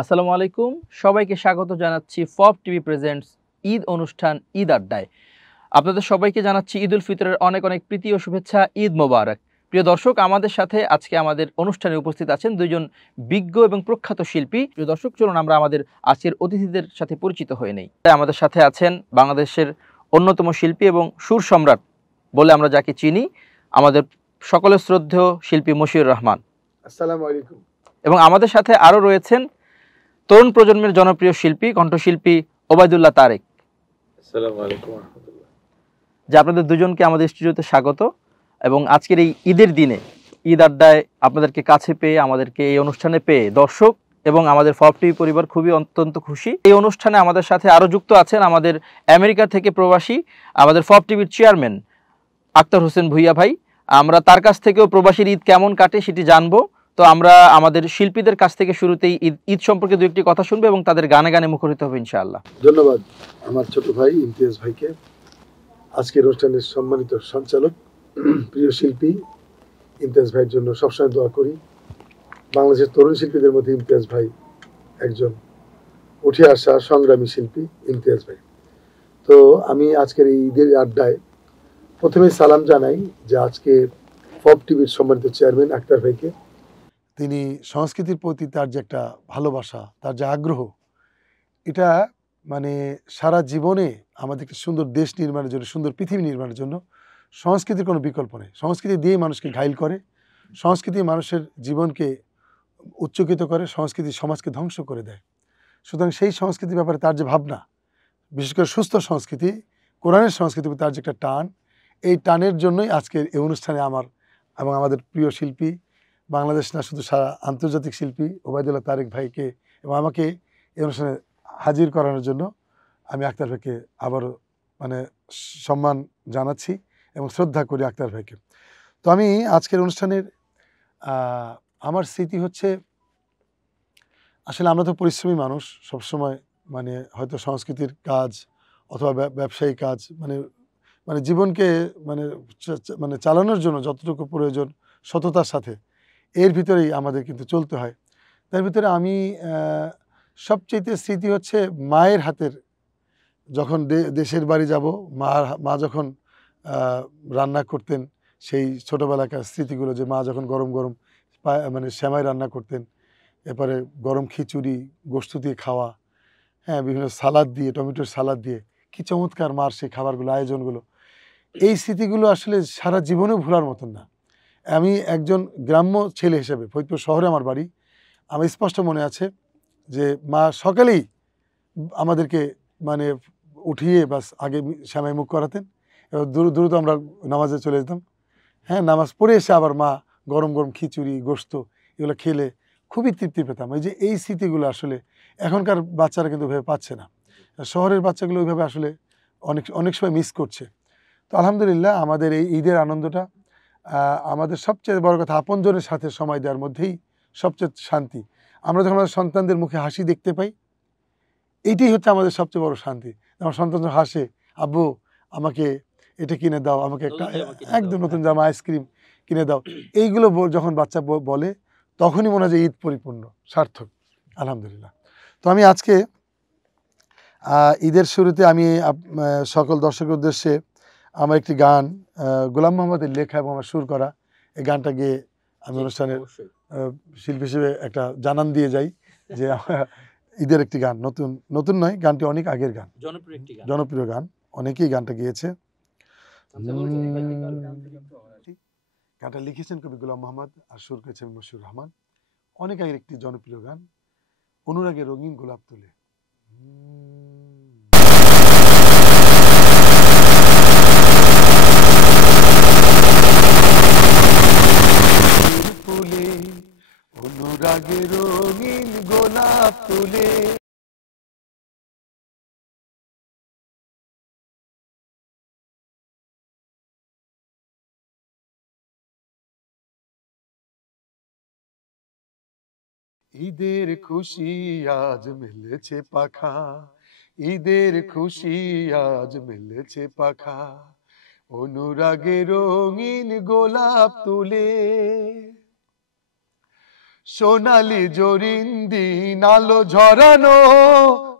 আসসালামু আলাইকুম, সবাইকে স্বাগত জানাচ্ছি ফব টিভি প্রেজেন্টস ঈদ অনুষ্ঠান ঈদ আড্ডায়। আপনাদের সবাইকে জানাচ্ছি ঈদ উল ফিতরের অনেক অনেক প্রীতি ও শুভেচ্ছা। ঈদ মোবারক। প্রিয় দর্শক, আমাদের সাথে আজকে আমাদের অনুষ্ঠানে উপস্থিত আছেন দুইজন বিজ্ঞ এবং প্রখ্যাত শিল্পী। প্রিয় দর্শক, চলুন আমরা আমাদের আজকের অতিথিদের সাথে পরিচিত হয়ে নেই। আমাদের সাথে আছেন বাংলাদেশের অন্যতম শিল্পী এবং সুর সম্রাট বলে আমরা যাকে চিনি, আমাদের সকলের শ্রদ্ধেয় শিল্পী মশিউর রহমান। আসসালামু আলাইকুম। এবং আমাদের সাথে আরও রয়েছেন তরুণ প্রজন্মের জনপ্রিয় শিল্পী কণ্ঠশিল্পী ওবায়দুল্লাহ তারেক। আসসালামু আলাইকুম ওয়া রাহমাতুল্লাহ। যে আপনাদের দুজনকে আমাদের স্টুডিওতে স্বাগত। এবং আজকের এই ঈদের দিনে ঈদ আড্ডায় আপনাদেরকে কাছে পেয়ে, আমাদেরকে এই অনুষ্ঠানে পেয়ে দর্শক এবং আমাদের ফব টিভি পরিবার খুবই অত্যন্ত খুশি। এই অনুষ্ঠানে আমাদের সাথে আরও যুক্ত আছেন আমাদের আমেরিকা থেকে প্রবাসী আমাদের ফব টিভির চেয়ারম্যান আক্তার হোসেন ভুইয়া ভাই। আমরা তার কাছ থেকেও প্রবাসীর ঈদ কেমন কাটে সেটি জানবো। তো আমরা আমাদের শিল্পীদের কাছ থেকে শুরুতেই ঈদ সম্পর্কে দু একটি কথা শুনবো এবং তাদের গানে গানে মুখরিত হবে ইনশাআল্লাহ। ধন্যবাদ আমার ছোট ভাই ইমতিয়াজ ভাইকে, আজকের অনুষ্ঠানের সম্মানিত সঞ্চালক, প্রিয় শিল্পী ইমতিয়াজ ভাইয়ের জন্য সবসময় দোয়া করি। বাংলাদেশের তরুণ শিল্পীদের মধ্যে ইমতিয়াজ ভাই একজন উঠে আসা সংগ্রামী শিল্পী। ইমতিয়াজ ভাই, তো আমি আজকের এই ঈদের আড্ডায় প্রথমে সালাম জানাই যে আজকে ফব টিভির সম্মানিত চেয়ারম্যান আক্তার ভাইকে। তিনি সংস্কৃতির প্রতি তার যে একটা ভালোবাসা, তার যে আগ্রহ, এটা মানে সারা জীবনে আমাদের একটা সুন্দর দেশ নির্মাণের জন্য, সুন্দর পৃথিবী নির্মাণের জন্য সংস্কৃতির কোনো বিকল্প নেই। সংস্কৃতি দিয়ে মানুষকে ঘাইল করে, সংস্কৃতি মানুষের জীবনকে উচ্চকিত করে, সংস্কৃতি সমাজকে ধ্বংস করে দেয়। সুতরাং সেই সংস্কৃতির ব্যাপারে তার যে ভাবনা, বিশেষ করে সুস্থ সংস্কৃতি, কোরআনের সংস্কৃতির প্রতি তার যে একটা টান, এই টানের জন্যই আজকের এই অনুষ্ঠানে আমার এবং আমাদের প্রিয় শিল্পী, বাংলাদেশ না শুধু সারা আন্তর্জাতিক শিল্পী ওবায়দুল্লাহ তারেক ভাইকে এবং আমাকে এই অনুষ্ঠানে হাজির করানোর জন্য আমি আক্তার ভাইকে আবারও সম্মান জানাচ্ছি এবং শ্রদ্ধা করি আক্তার ভাইকে। তো আমি আজকের অনুষ্ঠানের আমার স্মৃতি হচ্ছে, আসলে আমরা তো পরিশ্রমী মানুষ, সবসময় হয়তো সংস্কৃতির কাজ অথবা ব্যবসায়িক কাজ জীবনকে চালানোর জন্য যতটুকু প্রয়োজন সততার সাথে এর ভিতরেই আমাদের কিন্তু চলতে হয়। তার ভিতরে আমি সবচেয়ে স্মৃতি হচ্ছে মায়ের হাতের, যখন দেশের বাড়ি যাব, মা যখন রান্না করতেন, সেই ছোটোবেলাকার স্মৃতিগুলো, যে মা যখন গরম গরম সেমাই রান্না করতেন, এরপরে গরম খিচুড়ি গোস্ত দিয়ে খাওয়া, হ্যাঁ, বিভিন্ন সালাদ দিয়ে, টমেটোর সালাদ দিয়ে, কী চমৎকার মার সেই খাবারগুলো, আয়োজনগুলো, এই স্মৃতিগুলো আসলে সারা জীবনেও ভোলার মতন না। আমি একজন গ্রাম্য ছেলে হিসেবে, ফরিদপুর শহরে আমার বাড়ি, আমার স্পষ্ট মনে আছে যে মা সকালেই আমাদেরকে উঠিয়ে বাস আগে শ্যামাই মুখ করাতেন, এবার দ্রুত আমরা নামাজে চলে যেতাম। হ্যাঁ, নামাজ পড়ে এসে আবার মা গরম গরম খিচুড়ি গোস্ত এগুলো খেলে খুবই তৃপ্তি পেতাম। এই স্মৃতিগুলো আসলে এখনকার বাচ্চারা কিন্তু ওইভাবে পাচ্ছে না, শহরের বাচ্চাগুলো ওইভাবে আসলে অনেক সময় মিস করছে। তো আলহামদুলিল্লাহ, আমাদের এই ঈদের আনন্দটা, আমাদের সবচেয়ে বড় কথা, আপনজনের সাথে সময় দেওয়ার মধ্যেই সবচেয়ে শান্তি। আমরা যখন আমাদের সন্তানদের মুখে হাসি দেখতে পাই, এইটাই হচ্ছে আমাদের সবচেয়ে বড় শান্তি। আমার সন্তান হাসে, আব্বু আমাকে এটা কিনে দাও, আমাকে একটা একদম নতুন জামা, আইসক্রিম কিনে দাও, এইগুলো যখন বাচ্চা বলে, তখনই মনে হয় যে ঈদ পরিপূর্ণ, সার্থক। আলহামদুলিল্লাহ। তো আমি আজকে ঈদের শুরুতে আমি সকল দর্শকের উদ্দেশ্যে আমার একটি গান, গোলাম মোহাম্মদের লেখা এবং আমার সুর করা, এই গানটা গিয়ে আমি অনুষ্ঠানের শিল্পী হিসেবে একটা জানান দিয়ে যাই যে ঈদের একটি গান, নতুন নয়, গানটি অনেক আগের গান, জনপ্রিয় গান, অনেকেই গানটা গিয়েছে। গানটা লিখেছেন কবি গোলাম মোহাম্মদ আর সুর করেছেন মশিউর রহমান। অনেক আগের একটি জনপ্রিয় গান, অনুরাগে রঙিন গোলাপ তুলে। অনুরাগে রঙিন গোলাপ তুলে, ঈদের খুশি আজ মিলেছে পাখা, ঈদের খুশি আজ মিলেছে পাখা, অনুরাগে রঙিন গোলাপ তুলে। সোনালি জরিন দিন আলো ঝরানো,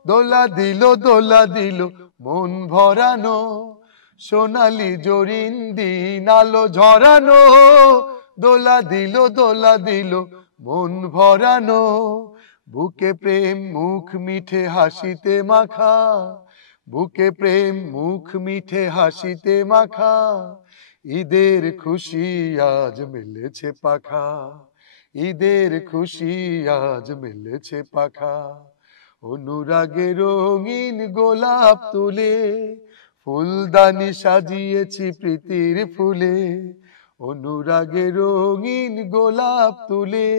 দোলা দিল মন ভরানো। সোনালি জরিন দিন আলো ঝরানো, দোলা দিল মন ভরানো। বুকে প্রেম মুখ মিঠে হাসিতে মাখা, বুকে প্রেম মুখ মিঠে হাসিতে মাখা। ঈদের খুশি আজ মিলেছে পাখা, ঈদের খুশি আজ মিলেছে পাখা। অনুরাগে রঙিন গোলাপ তুলে, ফুলদানি সাজিয়েছি প্রীতির ফুলে। অনুরাগে রঙিন গোলাপ তুলে,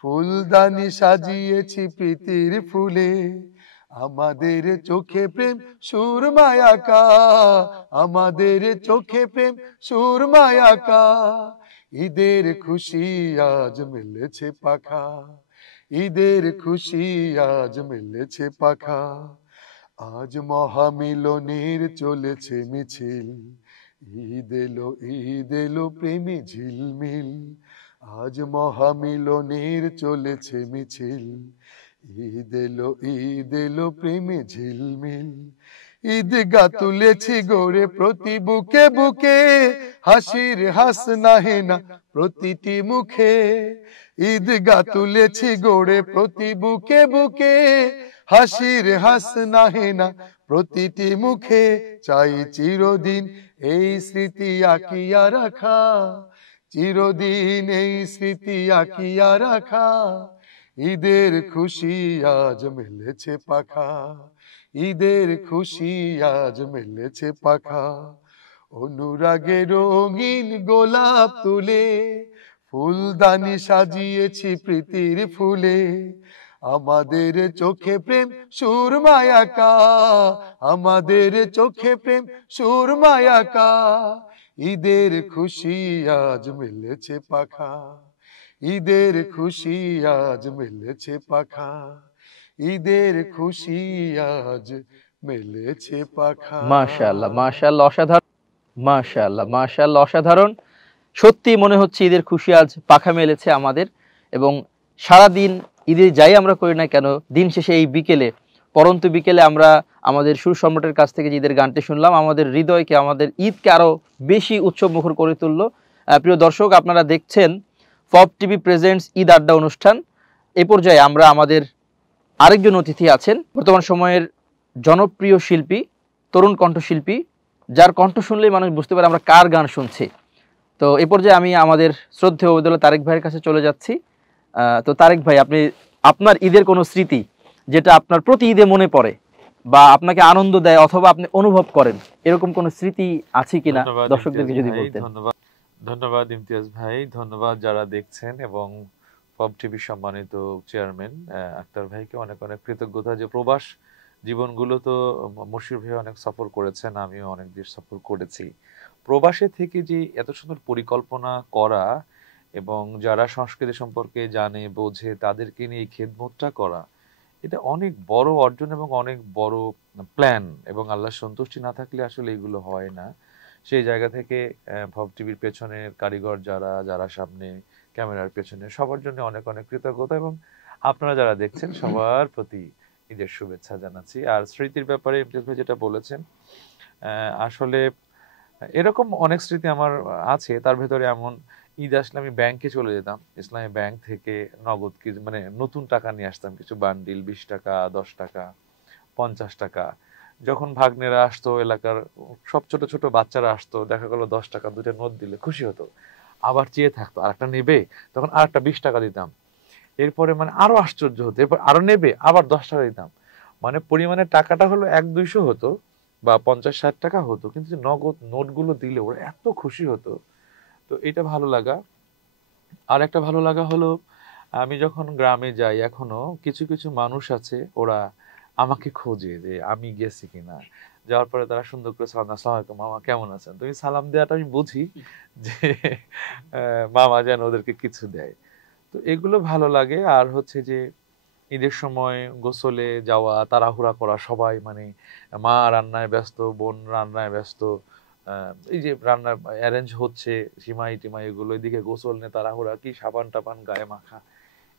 ফুলদানি সাজিয়েছি প্রীতির ফুলে। আমাদের চোখে প্রেম সুরমায় আঁকা, আমাদের চোখে প্রেম সুরমায় আঁকা। ঈদের খুশি আজ মিলেছে পাখা, ঈদের খুশি আজ মিলেছে পাখা। আজ মহামিলনের চলেছে মিছিল, ঈদ এলো প্রেমে ঝিলমিল। আজ মহামিলনের চলেছে মিছিল, ঈদ এলো প্রেমে ঝিলমিল। ঈদগা তুলেছি গড়ে প্রতি বুকে বুকে, হাসির হাস নাহে না প্রতিটি মুখে। ঈদগা তুলেছি গড়ে প্রতি বুকে বুকে, হাসির হাস নাহে না প্রতিটি মুখে। চাই চিরদিন এই স্মৃতি আঁকিয়া রাখা, চিরদিন এই স্মৃতি আঁকিয়া রাখা। ঈদের খুশি আজ মিলেছে পাখা, ঈদের খুশি আজ মিলেছে পাখা। অনুরাগে রঙিন গোলাপ তুলে, ফুলদানি সাজিয়েছি প্রীতির ফুলে। আমাদের চোখে প্রেম সুরমায় আঁকা, আমাদের চোখে প্রেম সুরমায় আঁকা। ঈদের খুশি আজ মিলেছে পাখা, ঈদের খুশি আজ মিলেছে পাখা। ঈদের খুশি আজ মিলেছে পাখা। মাশাআল্লাহ, মাশাআল্লাহ, অসাধারণ। মাশাআল্লাহ, মাশাআল্লাহ, অসাধারণ। সত্যি মনে হচ্ছে ঈদের খুশি আজ পাখা মেলেছে আমাদের। এবং সারাদিন ঈদে যাই আমরা করি না কেন, দিন শেষে এই বিকেলে, পরন্ত বিকেলে আমরা আমাদের সুর সম্রাটের কাছ থেকে যে ঈদের গানটি শুনলাম, আমাদের হৃদয়কে, আমাদের ঈদকে আরও বেশি উৎসবমুখর করে তুললো। প্রিয় দর্শক, আপনারা দেখছেন পপ টিভি প্রেজেন্টস ঈদ আড্ডা অনুষ্ঠান। এ পর্যায়ে আমরা আমাদের আরেকজন অতিথি আছেন, বর্তমান সময়ের জনপ্রিয় শিল্পী, তরুণ কণ্ঠশিল্পী, যার কণ্ঠ শুনলেই মানুষ বুঝতে পারে আমরা কার গান শুনছি। তো এ পর্যায়ে আমি আমাদের শ্রদ্ধেয় ওবেদুল্লাহ তারেক ভাইয়ের কাছে চলে যাচ্ছি। তো তারেক ভাই, আপনি আপনার ঈদের কোনো স্মৃতি যেটা আপনার প্রতি ঈদে মনে পড়ে বা আপনাকে আনন্দ দেয় অথবা আপনি অনুভব করেন, এরকম কোনো স্মৃতি আছে কিনা দর্শকদেরকে যদি বলতেন। ধন্যবাদ ইমতিয়াজ ভাই, ধন্যবাদ যারা দেখছেন, এবং পপ টিভি সম্মানিত চেয়ারম্যান আক্তার ভাইকে অনেক অনেক কৃতজ্ঞতা। যে প্রবাস জীবনগুলো তো মশির ভাই অনেক সফর করেছেন, আমিও অনেক দেশ সফর করেছি। প্রবাসে থেকে যে এত সুন্দর পরিকল্পনা করা এবং যারা সংস্কৃতি সম্পর্কে জানে বোঝে তাদেরকে নিয়ে এই খেদমতটা করা, এটা অনেক বড় অর্জন এবং অনেক বড় প্ল্যান, এবং আল্লাহর সন্তুষ্টি না থাকলে আসলে এগুলো হয় না। সেই জায়গা থেকে পপ টিভির পেছনের কারিগর যারা, যারা সামনে ক্যামেরার পেছনে, সবার জন্য অনেক অনেক কৃতজ্ঞতা, এবং আপনারা যারা দেখছেন সবার প্রতি ঈদের শুভেচ্ছা জানাচ্ছি। আর স্মৃতির ব্যাপারে ইমতিয়াজ ভাই যেটা বলেছেন, আসলে এরকম অনেক স্মৃতি আমার আছে। তার ভেতরে এমন ঈদ আসলে আমি ব্যাংকে চলে যেতাম, ইসলামী ব্যাংক থেকে নগদ কিছু মানে নতুন টাকা নিয়ে আসতাম, কিছু বান্ডিল, 20 টাকা, 10 টাকা, 50 টাকা। যখন ভাগ্নেরা আসতো, এলাকার সব ছোট ছোট বাচ্চারা আসতো, দেখা গেলো 10 টাকা দুটো নোট দিলে খুশি হতো, আবার চেয়ে থাকতো আরেকটা নেবে, তখন আরেকটা 20 টাকা দিতাম। এরপরে মানে আরো আশ্চর্য হতো, এরপর আরো নেবে, আবার 10 টাকা দিতাম। মানে পরিমাণের টাকাটা হলো 100-200 হতো বা 50-60 টাকা হতো, কিন্তু নগদ নোটগুলো দিলে ওরা এত খুশি হতো। তো এটা ভালো লাগা। আর একটা ভালো লাগা হলো, আমি যখন গ্রামে যাই, এখনো কিছু কিছু মানুষ আছে, ওরা আমাকে খোঁজে যে আমি গেছি কিনা। যাওয়ার পরে তারা সুন্দর করে সালাম, আসসালামু আলাইকুম মামা, কেমন আছেন। তুমি সালাম দেওয়াটা আমি বুঝি যে মামা যেন ওদেরকে কিছু দেয়। তো এগুলো ভালো লাগে। আর হচ্ছে যে ঈদের সময় গোসলে যাওয়া, তাড়াহুড়া করা, সবাই মানে মা রান্নায় ব্যস্ত, বোন রান্নায় ব্যস্ত, এই যে রান্নার অ্যারেঞ্জ হচ্ছে, সিমাই টিমাই এগুলো, এদিকে গোসল নিয়ে তাড়াহুড়া, কি সাবান টাবান গায়ে মাখা,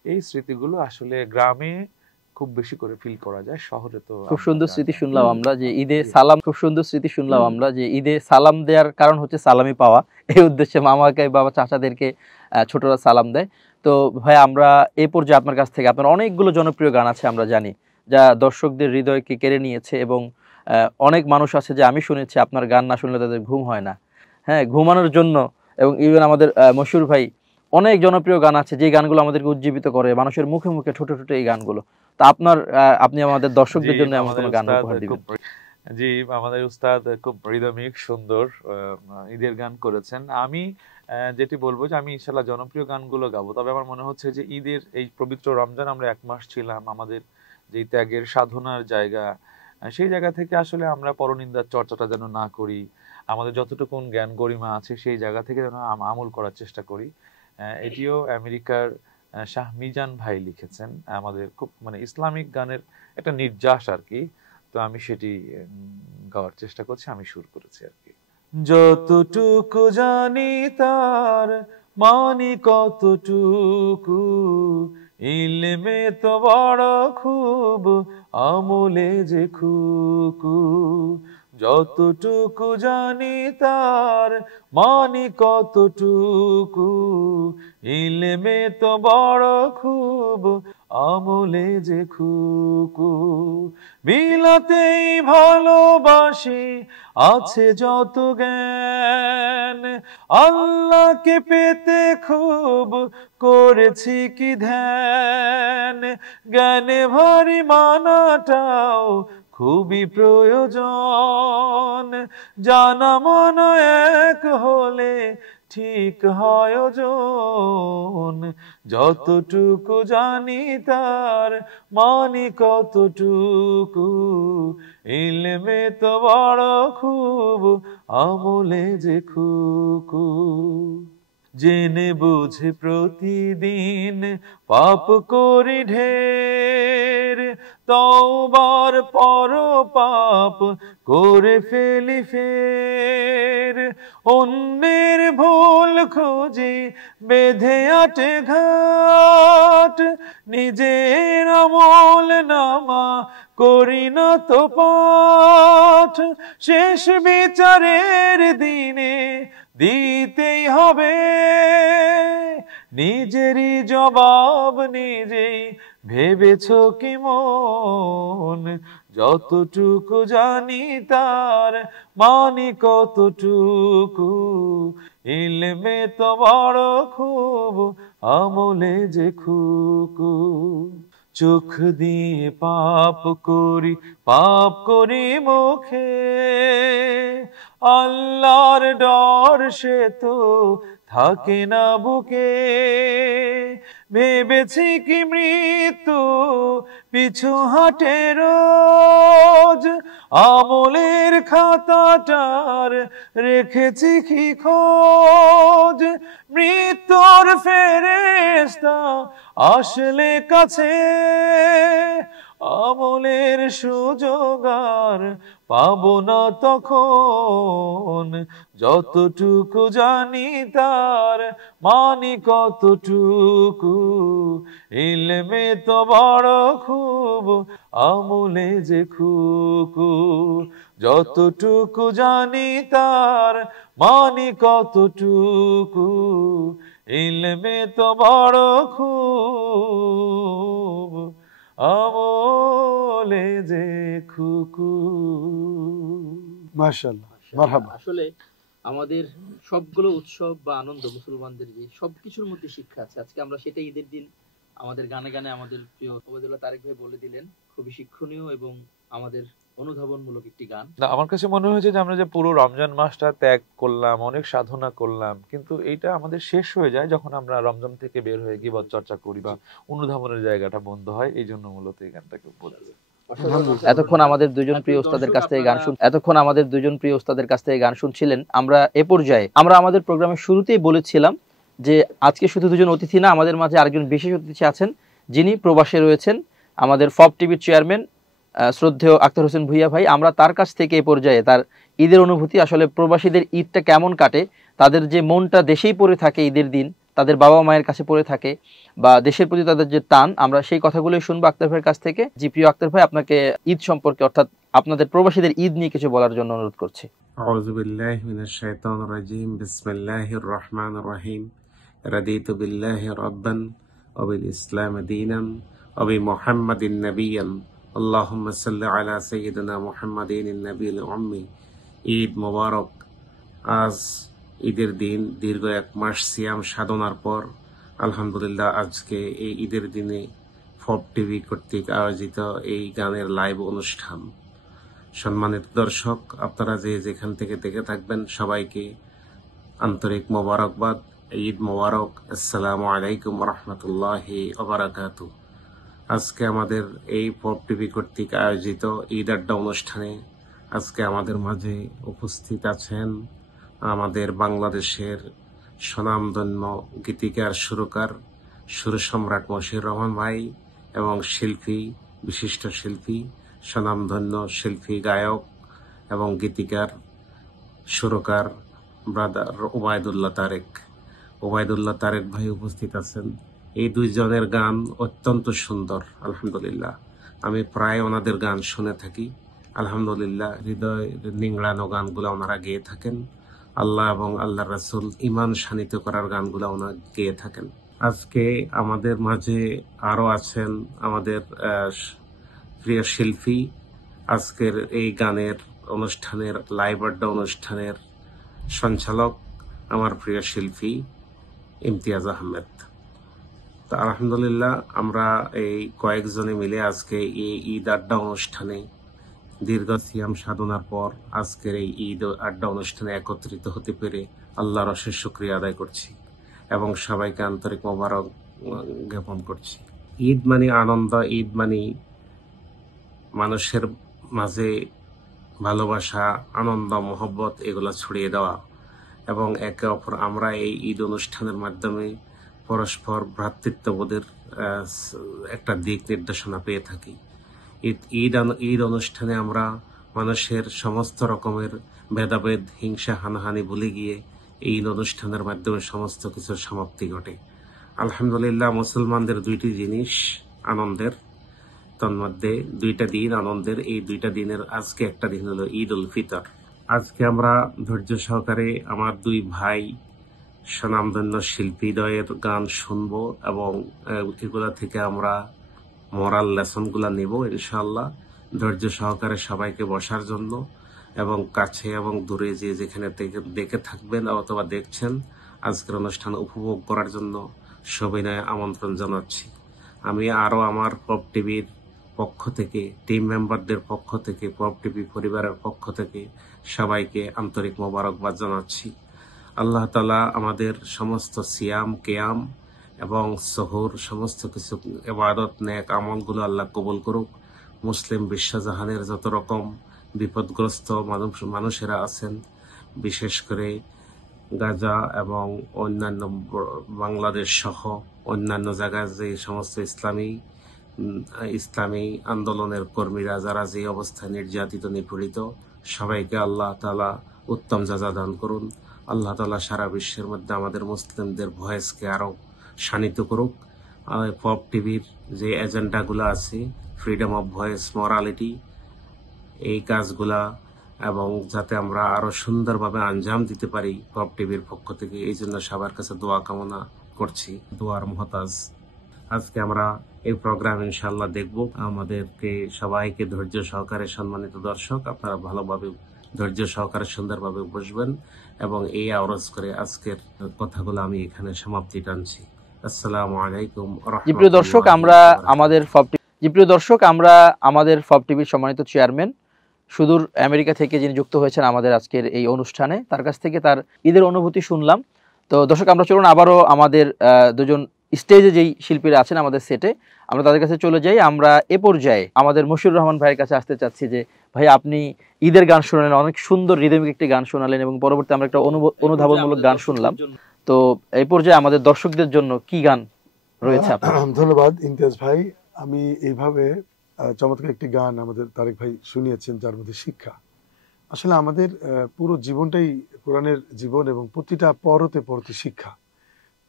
এই স্মৃতিগুলো আসলে গ্রামে খুব বেশি করে ফিল করা যায়, শহরে তো খুব সুন্দর স্মৃতি শুনলাম আমরা যে ঈদে সালাম, খুব সুন্দর স্মৃতি শুনলাম আমরা যে ঈদে সালাম দেওয়ার কারণ হচ্ছে সালামি পাওয়া, এই উদ্দেশ্যে মামাকে বাবা চাচাদেরকে ছোটরা সালাম দেয়। তো ভাই আমরা এই পর্যায়ে আপনার কাছ থেকে, আপনার অনেকগুলো জনপ্রিয় গান আছে আমরা জানি, যা দর্শকদের হৃদয়কে কেড়ে নিয়েছে, এবং অনেক মানুষ আছে যে আমি শুনেছি আপনার গান না শুনলে তাদের ঘুম হয় না। হ্যাঁ, ঘুমানোর জন্য, এবং ইভেন আমাদের মশহুর ভাই অনেক জনপ্রিয় গান আছে যে গানগুলো আমাদেরকে উজ্জীবিত করে, মানুষের মুখে মুখে ছোট ছোট এই গানগুলো। তা আপনি আমাদের দর্শকদের জন্য এমন কোনো গান উপহার দিবেন? জি, আমাদের উস্তাদ খুব হৃদয়মিক সুন্দর ঈদের গান করেছেন। আমি যেটি বলবো যে আমি ইনশাল্লাহ জনপ্রিয় গানগুলো গাবো, তবে আমার মনে হচ্ছে যে ঈদের এই পবিত্র রমজান আমরা 1 মাস ছিলাম, আমাদের যে ত্যাগের সাধনার জায়গা, সেই জায়গা থেকে আসলে আমরা পরনিন্দার চর্চাটা যেন না করি, আমাদের যতটুকুন জ্ঞান গরিমা আছে সেই জায়গা থেকে যেন আমল করার চেষ্টা করি। এটিও আমেরিকার শাহ মিজান ভাই লিখেছেন, আমাদের খুব মানে ইসলামিক গানের একটা নির্যাস আর কি। তো আমি সেটি গাওয়ার চেষ্টা করছি, আমি সুর করেছি আর কি। যতটুকু জানি তার মানি কতটুকু, ইলমে তো বড় খুব আমলে যে খুকু। যতটুকু জানি তার মানি কতটুকু, ইলমে তো বড় খুব আমলে যে খুকু। বিলাতেই ভালোবাসি আছে যত জ্ঞান, আল্লাহকে পেতে খুব করেছি কি ধ্যান। জ্ঞানে ভারী মানাটাও খুবই প্রয়োজন, জানা মনে এক হলে ঠিক হয় ওজন। যতটুকু জানি তার মানি কতটুকু, ইলমে তো বড় খুব আমলে যে খুকু। জেনে বুঝে প্রতিদিন পাপ করি ঢের, তওবার পর পাপ করে ফেলি ফের। অন্যের ভুল খুঁজি বেঁধে আটে ঘাট, নিজের আমল নামা করি না তো পাঠ। শেষ বিচারের দিনে দিতেই হবে নিজেরই জবাব, নিজেই ভেবেছ কি মন। যতটুকু জানি তার মানি কতটুকু, ইলমে তো বড় খুব আমলে যে খুকু। চোখ দিয়ে পাপ করি মুখে, আল্লাহর ডর সে তো থাকে না বুকে। ভেবেছি কি মৃত্যু পিছু হাটে রোজ, আমলের খাতাটার রেখেছি কি খোঁজ। মৃত্যুর ফেরেশতা আসলে কাছে, আমলের সুযোগ আর পাবো না তখন। যতটুকু জানি তার মানি কতটুকু, ইলমে তো বড় খুব আমলে যে খুকু। যতটুকু জানি তার মানি কতটুকু, ইলমে তো বড় খুব আমলে যে খুকু। মাশাআল্লাহ, মারহাবা। আসলে আমাদের সবগুলো উৎসব বা আনন্দ মুসলমানদের যে সবকিছুর মধ্যে শিক্ষা আছে, আজকে আমরা সেটা ঈদের দিন আমাদের গানে গানে আমাদের প্রিয় ওবায়দুল্লাহ তারেক ভাই বলে দিলেন। খুবই শিক্ষণীয় এবং আমাদের অনুধাবনমূলক একটি গান। না, আমার কাছে মনে হয়েছে যে আমরা যে পুরো রমজান মাসটা ত্যাগ করলাম, অনেক সাধনা করলাম, কিন্তু এইটা আমাদের শেষ হয়ে যায় যখন আমরা রমজান থেকে বের হয়ে গিবত চর্চা করি বা অনুধাবনের জায়গাটা বন্ধ হয়। এই জন্য মূলত এই গানটাকে বলেছে। এতক্ষণ আমাদের দুজন প্রিয় ওস্তাদের কাছ থেকে গান শুনছিলেন। আমরা এ পর্যায়ে আমরা আমাদের প্রোগ্রামের শুরুতেই বলেছিলাম যে আজকে শুধু দুজন অতিথি না, আমাদের মাঝে আরেকজন বিশেষ অতিথি আছেন, যিনি প্রবাসে রয়েছেন, আমাদের ফব টিভির চেয়ারম্যান শ্রদ্ধেয় আক্তার হোসেন ভুইয়া ভাই। আমরা তার কাছ থেকে এই পর্যায়ে তার ঈদের অনুভূতি, আসলে প্রবাসীদের ঈদটা কেমন কাটে, তাদের যে মনটা দেশেই পড়ে থাকে ঈদের দিন, তাদের বাবা মায়ের কাছে পড়ে থাকে বা দেশের প্রতি তাদের যে টান, আমরা সেই কথাগুলোই শুনবো আক্তার ভাইয়ের কাছ থেকে। জি প্রিয় আক্তার ভাই, আপনাকে ঈদ সম্পর্কে অর্থাৎ আপনাদের প্রবাসীদের ঈদ নিয়ে কিছু বলার জন্য অনুরোধ করছি। আউযু বিল্লাহি মিনাশ শাইতানির রাজিম। বিসমিল্লাহির রহমানির রহিম। রাদিতু বিল্লাহি রাব্বান ওয়া বিল ইসলাম দীনান ওয়া বি মুহাম্মাদিন নাবিয়্যান। আল্লাহুম্মা সাল্লি আলা সাইয়্যিদিনা মুহাম্মাদিন নবিয়্যিল উম্মি। ঈদ মোবারক। আজ ঈদের দিন, দীর্ঘ 1 মাস সিয়াম সাধনার পর আলহামদুলিল্লাহ আজকে এই ঈদের দিনে ফব টিভি কর্তৃক আয়োজিত এই গানের লাইভ অনুষ্ঠান। সম্মানিত দর্শক, আপনারা যে যেখান থেকে দেখে থাকবেন সবাইকে আন্তরিক মোবারকবাদ। ঈদ মোবারক। আসসালামু আলাইকুম রহমতুল্লাহি ওয়া বারাকাতুহু। আজকে আমাদের এই পপ টিভি কর্তৃক আয়োজিত ঈদ আড্ডা অনুষ্ঠানে আজকে আমাদের মাঝে উপস্থিত আছেন আমাদের বাংলাদেশের স্বনামধন্য গীতিকার, সুরকার, সুর সম্রাট মশিউর রহমান ভাই এবং শিল্পী, বিশিষ্ট শিল্পী, স্বনামধন্য শিল্পী, গায়ক এবং গীতিকার, সুরকার ব্রাদার ওবায়দুল্লাহ তারেক ভাই উপস্থিত আছেন। এই দুইজনের গান অত্যন্ত সুন্দর আলহামদুলিল্লাহ। আমি প্রায় ওনাদের গান শুনে থাকি আলহামদুলিল্লাহ। হৃদয় নিংড়ানো গানগুলো ওনারা গেয়ে থাকেন। আল্লাহ এবং আল্লাহ রাসূল ইমান শানিত করার গানগুলো ওনারা গেয়ে থাকেন। আজকে আমাদের মাঝে আরো আছেন আমাদের প্রিয় শিল্পী, আজকের এই গানের অনুষ্ঠানের লাইভ আড্ডা অনুষ্ঠানের সঞ্চালক আমার প্রিয় শিল্পী ইমতিয়াজ আহমেদ। তো আলহামদুলিল্লাহ আমরা এই কয়েকজনে মিলে আজকে এই ঈদ আড্ডা অনুষ্ঠানে দীর্ঘ সিয়াম সাধনার পর আজকের এই ঈদ আড্ডা অনুষ্ঠানে একত্রিত হতে পেরে আল্লাহর অশেষ শুকরিয়া আদায় করছি এবং সবাইকে আন্তরিক মোবারক জ্ঞাপন করছি। ঈদ মানে আনন্দ, ঈদ মানে মানুষের মাঝে ভালোবাসা, আনন্দ, মহব্বত এগুলো ছড়িয়ে দেওয়া এবং একে অপর আমরা এই ঈদ অনুষ্ঠানের মাধ্যমে পরস্পর ভ্রাতৃত্ববোধের একটা দিক নির্দেশনা পেয়ে থাকি। ঈদ অনুষ্ঠানে আমরা মানুষের সমস্ত রকমের ভেদাভেদ, হিংসা, হানাহানি ভুলে গিয়ে এই ঈদ অনুষ্ঠানের মাধ্যমে সমস্ত কিছুর সমাপ্তি ঘটে। আলহামদুলিল্লাহ মুসলমানদের 2টি জিনিস আনন্দের, তন্মধ্যে 2টা দিন আনন্দের। এই 2টা দিনের আজকে একটা দিন হলো ঈদ উল ফিতর। আজকে আমরা ধৈর্য সহকারে আমার 2 ভাই স্বনামধন্য শিল্পীদ্বয়ের গান শুনবো এবং এগুলা থেকে আমরা মোরাল লেসন গুলা নেব ইনশাআল্লাহ। ধৈর্য সহকারে সবাইকে বসার জন্য এবং কাছে এবং দূরে যে যেখানে দেখে থাকবেন অথবা দেখছেন আজকের অনুষ্ঠান উপভোগ করার জন্য সবিনয়ে আমন্ত্রণ জানাচ্ছি। আমি আরো আমার পপ টিভির পক্ষ থেকে, টিম মেম্বারদের পক্ষ থেকে, পপ টিভি পরিবারের পক্ষ থেকে সবাইকে আন্তরিক মোবারকবাদ জানাচ্ছি। আল্লাহ তাআলা আমাদের সমস্ত সিয়াম, কিয়াম এবং সহর সমস্ত কিছু ইবাদত, নেক আমলগুলো আল্লাহ কবুল করুক। মুসলিম বিশ্বজাহানের যত রকম বিপদগ্রস্ত মানুষেরা আছেন, বিশেষ করে গাজা এবং অন্যান্য বাংলাদেশ সহ অন্যান্য জায়গায় যে সমস্ত ইসলামী আন্দোলনের কর্মীরা যারা যে অবস্থায় নির্যাতিত, নিপীড়িত, সবাইকে আল্লাহ তাআলা উত্তম যাজা দান করুন। আল্লাহ তাআলা সারা বিশ্বের মধ্যে আমাদের মুসলিমদের ভয়েসকে আরো শানিত করুক। পপ টিভির যে এজেন্ডাগুলো আছে, ফ্রিডম অফ ভয়েস, মরালিটি, এই কাজগুলা এবং যাতে আমরা আরো সুন্দরভাবে আঞ্জাম দিতে পারি পপ টিভির পক্ষ থেকে, এই জন্য সবার কাছে দোয়া কামনা করছি, দোয়ার মহতাজ। আজকে আমরা এই প্রোগ্রাম ইনশাআল্লাহ দেখব। আমাদেরকে সবাইকে ধৈর্য সহকারে, সম্মানিত দর্শক, আপনারা ভালোভাবে ধৈর্য সহকারে সুন্দরভাবে বসবেন এবং এই আওয়াজ করে আজকের কথাগুলো আমি এখানে সমাপ্তি টানছি। আসসালামু আলাইকুম ওয়া রাহমাতুল্লাহি। প্রিয় দর্শক, আমরা আমাদের ফব টিভির সম্মানিত চেয়ারম্যান সুদূর আমেরিকা থেকে যিনি যুক্ত হয়েছেন আমাদের আজকের এই অনুষ্ঠানে, তার কাছ থেকে তার ঈদের অনুভূতি শুনলাম। তো দর্শক, আমরা চলুন আবারও আমাদের 2জন স্টেজে যেই শিল্পীরা আছেন আমাদের সেটে, আমরা তাদের কাছে চলে যাই। আমরা এ পর্যায়ে আমাদের মশিউর রহমান ভাইয়ের কাছে আসতে চাচ্ছি যে ভাই, আপনি ঈদের গান শোনালেন, অনেক সুন্দর রিদমিক একটি গান শোনালেন এবং পরবর্তী আমরা একটা অনুধাবনমূলক গান শুনলাম। তো এই পর্যায়ে আমাদের দর্শকদের জন্য কি গান রয়েছে আপনার? ধন্যবাদ ইমতিয়াজ ভাই। আমি এইভাবে চমৎকার একটি গান আমাদের তারেক ভাই শুনিয়েছেন, যার মধ্যে শিক্ষা। আসলে আমাদের পুরো জীবনটাই কোরআনের জীবন এবং প্রতিটা পরতে পরতে শিক্ষা।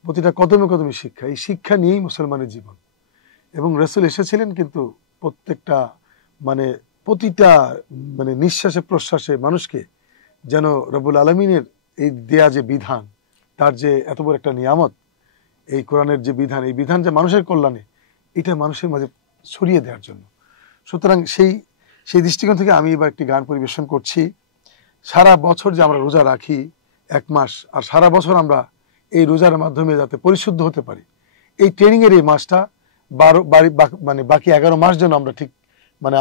প্রতিটা কদমে কদমে শিক্ষা, এই শিক্ষা নিয়েই মুসলমানের জীবন। এবং রাসূল এসেছিলেন কিন্তু প্রত্যেকটা প্রতিটা নিঃশ্বাসে প্রশ্বাসে মানুষকে যেন রব্বুল আলমিনের এই দেয়া যে বিধান, তার যে এত বড় একটা নিয়ামত, এই কোরআনের যে বিধান, এই বিধান যে মানুষের কল্যাণে, এটা মানুষের মাঝে ছড়িয়ে দেওয়ার জন্য। সুতরাং সেই দৃষ্টিকোণ থেকে আমি এবার একটি গান পরিবেশন করছি। সারা বছর যে আমরা রোজা রাখি 1 মাস, আর সারা বছর আমরা এই রোজার মাধ্যমে যাতে পরিশুদ্ধ হতে পারি, এই ট্রেনিংয়ের এই মাসটা বাকি 11 মাস যেন আমরা ঠিক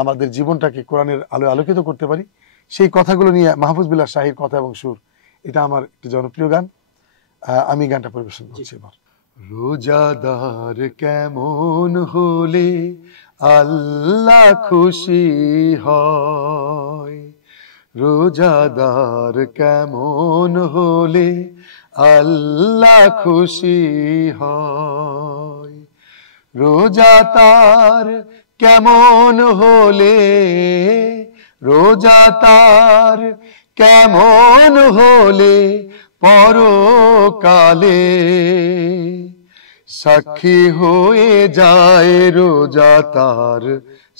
আমাদের জীবনটাকে কোরআনের আলোয় আলোকিত করতে পারি, সেই কথাগুলো নিয়ে মাহফুজ বিল্লাহ শাহীর কথা এবং সুর, এটা আমার একটি জনপ্রিয় গান। আমি গানটা পরিবেশন করছি এবার। রোজাদার কেমন হলে আল্লাহ খুশি হয়, রোজাদার কেমন হলে আল্লাহ খুশি হয়, রোজা তার কেমন হলে, রোজা তার কেমন হলে পরকালে সাক্ষী হয়ে যায়, রোজা তার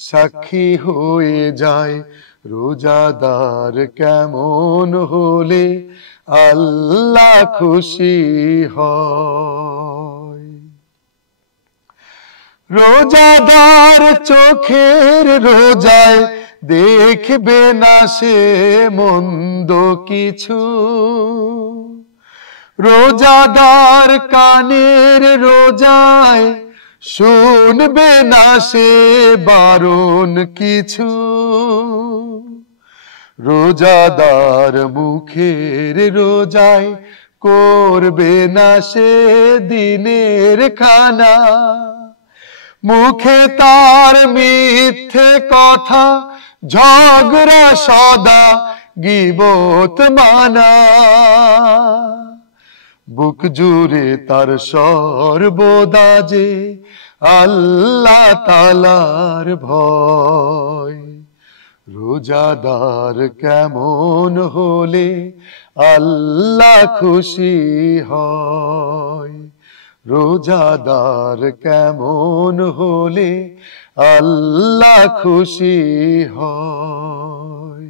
সাক্ষী হয়ে যায়, রোজাদার কেমন হলে আল্লাহ খুশি হয়। রোজাদার চোখের রোজায় দেখবে না সে মন্দ কিছু, রোজাদার কানের রোজায় শুনবে না সে বারণ কিছু, রোজাদার মুখের রোজায় করবে না সে দিনের খানা, মুখে তার মিথ্যে কথা ঝগড়া সদা গীবত মানা, বুক জুড়ে তার সর্বদা যে আল্লাহ তাআলার ভয়, রোজাদার কেমন হলে আল্লাহ খুশি হয়, রোজাদার কেমন হলে আল্লাহ খুশি হয়।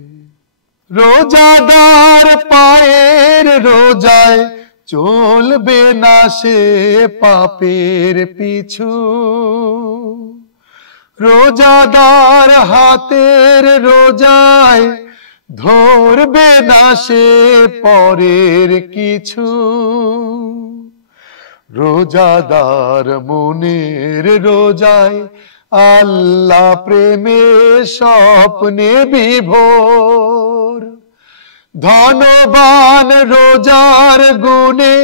রোজাদার পায়ের রোজায় চলবে না সে পাপের পিছু, রোজাদার হাতের রোজায় ধরবে না সে পরের কিছু, রোজাদার মনের রোজায় আল্লাহ প্রেমে স্বপ্নে বিভোর, ধনবান রোজার গুণে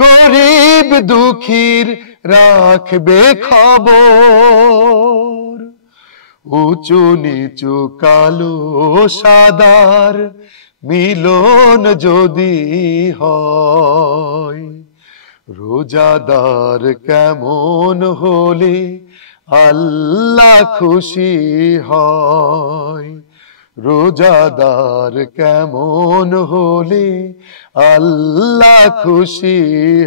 গরিব দুঃখীর রাখবে খবর, উঁচু নিচু কালো সাদার মিলন যদি হয়, রোজাদার কেমন হলে আল্লাহ খুশি হয়, রোজাদার কেমন হলে আল্লাহ খুশি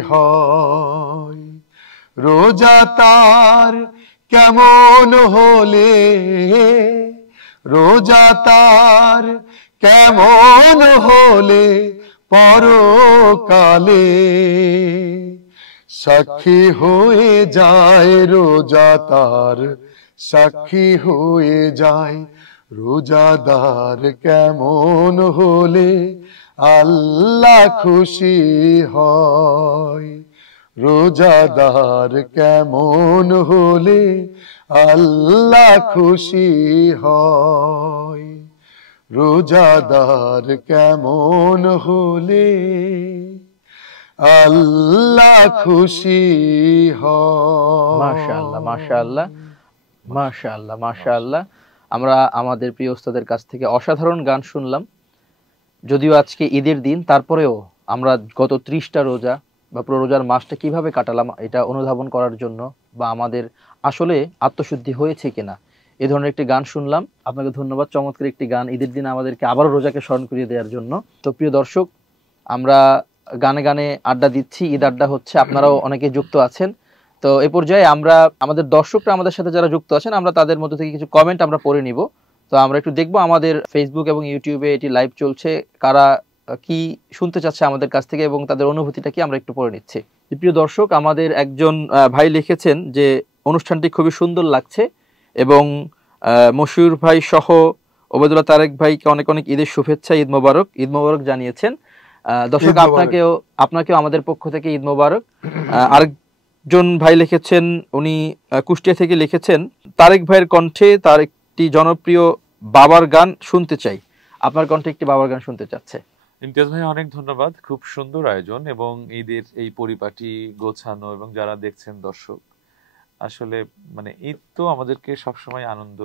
হয়, রোজা তার কেমন হলে, রোজা তার কেমন হলে পরকালে সাক্ষী হয়ে যায়, রোজা তার সাক্ষী হয়ে যায়, রোজাদার কেমন হলে আল্লাহ খুশি হয়, রোজাদার কেমন হলে আল্লাহ খুশি হয়, রোজাদার কেমন হলে আল্লাহ খুশি হয়। মাশাআল্লাহ, মাশাআল্লাহ, মাশাআল্লাহ, মাশাআল্লাহ। আমরা আমাদের প্রিয় ওস্তাদের কাছ থেকে অসাধারণ গান শুনলাম। যদিও আজকে ঈদের দিন, তারপরেও আমরা গত 30টা রোজা বা পুরো রোজার মাসটা কিভাবে কাটালাম এটা অনুধাবন করার জন্য, বা আমাদের আসলে আত্মশুদ্ধি হয়েছে কিনা, এ ধরনের একটি গান শুনলাম। আপনাকে ধন্যবাদ, চমৎকার একটি গান ঈদের দিন আমাদেরকে আবারও রোজাকে স্মরণ করিয়ে দেওয়ার জন্য। তো প্রিয় দর্শক, আমরা গানে গানে আড্ডা দিচ্ছি, ঈদ আড্ডা হচ্ছে, আপনারাও অনেকে যুক্ত আছেন। তো এই পর্যায়ে আমরা আমাদের দর্শকরা আমাদের সাথে যারা যুক্ত আছেন, আমরা তাদের মধ্যে থেকে কিছু কমেন্ট আমরা পড়ে নিব। তো আমরা একটু দেখবো আমাদের ফেসবুক এবং ইউটিউবে এটি লাইভ চলছে, কারা কি শুনতে চাচ্ছে আমাদের কাছ থেকে এবং তাদের অনুভূতিটা কি, আমরা একটু পড়ে নিচ্ছি। প্রিয় দর্শক, আমাদের একজন ভাই লিখেছেন যে অনুষ্ঠানটি খুবই সুন্দর লাগছে এবং মশিউর ভাই সহ ওবায়দুল্লাহ তারেক ভাইকে অনেক অনেক ঈদের শুভেচ্ছা, ঈদ মোবারক জানিয়েছেন। দর্শক, আপনাকেও আমাদের পক্ষ থেকে ঈদ মোবারক। আরেকজন ভাই লিখেছেন, উনি কুষ্টিয়া থেকে লিখেছেন, তারেক ভাইয়ের কণ্ঠে তার একটি জনপ্রিয় বাবার গান শুনতে চাই। আপনার কণ্ঠে একটি বাবার গান শুনতে চাচ্ছে। ইমতিয়াজ ভাই অনেক ধন্যবাদ, খুব সুন্দর আয়োজন এবং ঈদের এই পরিপাটি গোছানো এবং যারা দেখছেন দর্শক, আসলে মানে ঈদ তো আমাদেরকে সবসময় আনন্দ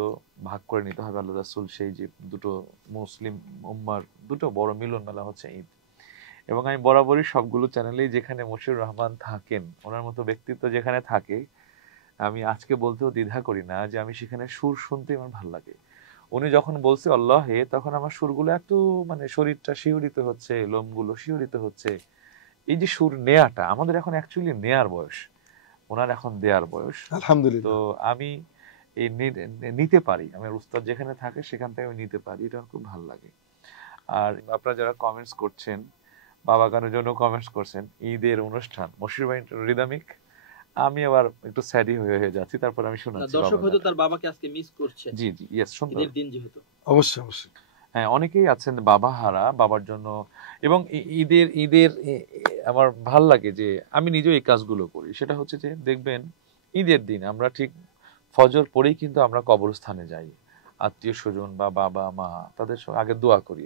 ভাগ করে নিতে হবে। আল্লাহ রাসূল সেই যে দুটো মুসলিম উম্মার দুটো বড় মিলন মেলা হচ্ছে ঈদ, এবং আমি বরাবরই সবগুলো চ্যানেলেই যেখানে মশিউর রহমান থাকেন, ওনার মতো ব্যক্তিত্ব যেখানে থাকে, আমি আজকে বলতেও দ্বিধা করি না যে আমি সেখানে সুর শুনতেই আমার ভালো লাগে। উনি যখন বলছে আল্লাহে, তখন আমার সুরগুলো একটু মানে শরীরটা শিহরিত হচ্ছে, লোমগুলো শিহরিত হচ্ছে। এই যে সুর নেয়াটা, আমাদের এখন অ্যাকচুয়ালি নেয়ার বয়স, ওনার এখন দেয়ার বয়স। আলহামদুলিল্লাহ। তো আমি এই নিতে পারি, আমার উস্তাদ যেখানে থাকে সেখান থেকে আমি নিতে পারি, এটা খুব ভালো লাগে। আর আপনারা যারা কমেন্টস করছেন, বাবা গানের জন্য কমেন্টস করছেন, ঈদের অনুষ্ঠান মশিউর ভাই রিদমিক, আমি আবার একটু স্যাডি হয়ে যাচ্ছি, তারপর আমি শোনাচ্ছি। দর্শক হয়তো তার বাবাকে আজকে মিস করছে। জি জি, ইয়েস, সুন্দর। ঈদের দিন যেহেতু অবশ্যই হ্যাঁ, অনেকেই আছেন বাবা হারা, বাবার জন্য। এবং ঈদের আমার ভাল লাগে যে আমি নিজেও এই কাজগুলো করি। সেটা হচ্ছে যে দেখবেন ঈদের দিন আমরা ঠিক ফজর পরেই কিন্তু আমরা কবরস্থানে যাই, আত্মীয় স্বজন বা বাবা মা তাদের সঙ্গে আগে দোয়া করি,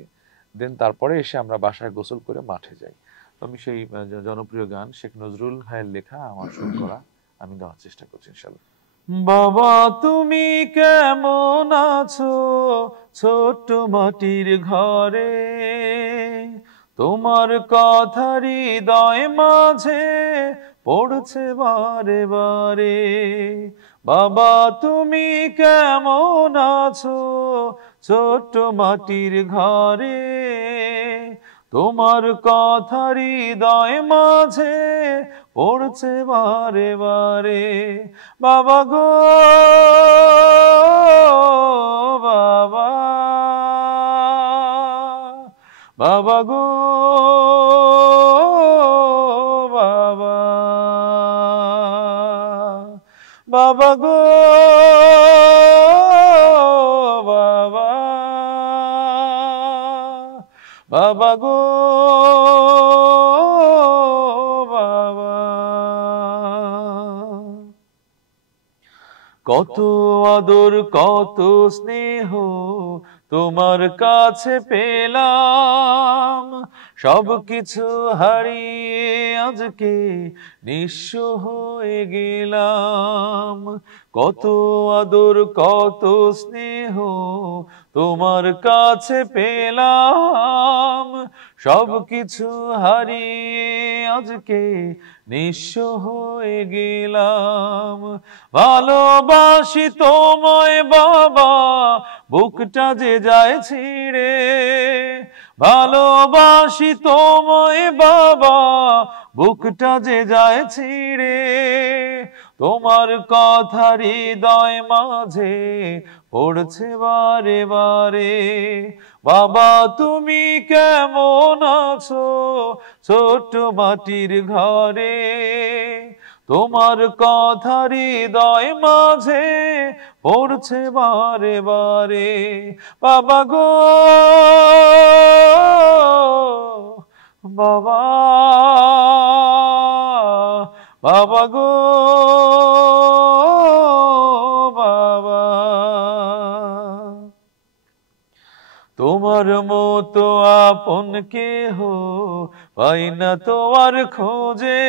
দেন তারপরে এসে আমরা বাসায় গোসল করে মাঠে যাই। তো আমি সেই জনপ্রিয় গান শেখ নজরুল ভাইয়ের লেখা, আমার সুর করা, আমি গাওয়ার চেষ্টা করছি ইনশাআল্লাহ। বাবা তুমি কেমন আছো ছোট্ট মাটির ঘরে, তোমার কথা হৃদয় মাঝে পড়ছে বারে বারে। বাবা তুমি কেমন আছো ছোট্ট মাটির ঘরে, তোমার কথা হৃদয় মাঝে পড়ছে বারে বারে। বাবা গো বাবা, বাবা গো বাবা, বাবা গো বাবা, বাবা গো বাবা। কত আদর কত স্নেহ তোমার কাছে পেলাম, সবকিছু হারিয়ে আজকে নিঃস্ব হয়ে গেলাম। কত আদর কত স্নেহ তোমার কাছে পেলাম, সবকিছু হারিয়ে আজকে নিঃস্ব হয়ে গেলাম। ভালোবাসি তোমায় বাবা, বুকটা যে যায় ছিঁড়ে। ভালোবাসি তোমায় বাবা, বুকটা যে যায় ছিঁড়ে। তোমার কথা হৃদয় মাঝে পড়ছে বারে বারে। বাবা তুমি কেমন আছো ছোট্ট মাটির ঘরে, তোমার কথা হৃদয় মাঝে পড়ছে বারে বারে। বাবা গো বাবা, বাবা গো বাবা, তোমার মতো আপন কেহ পাই না তো আর খোঁজে।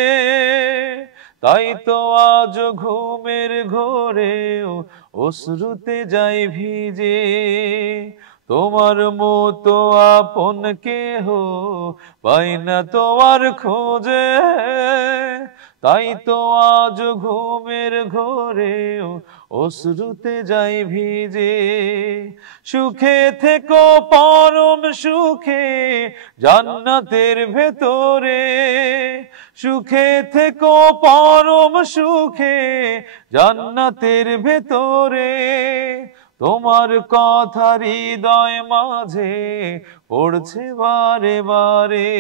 তাই তো আজ ঘুমের ঘোরেও অশ্রুতে যাই ভিজে। তোমার মতো আপন কেহ পাই না তো আর খোঁজে। তাই তো আজ ঘুমের ঘোরেও অশ্রুতে যাই ভিজে। সুখে থেকো পরম সুখে জান্নাতের ভেতরে, সুখে থেকো পরম সুখে জান্নাতের ভেতরে। তোমার কথা হৃদয় মাঝে পড়ছে বারে বারে।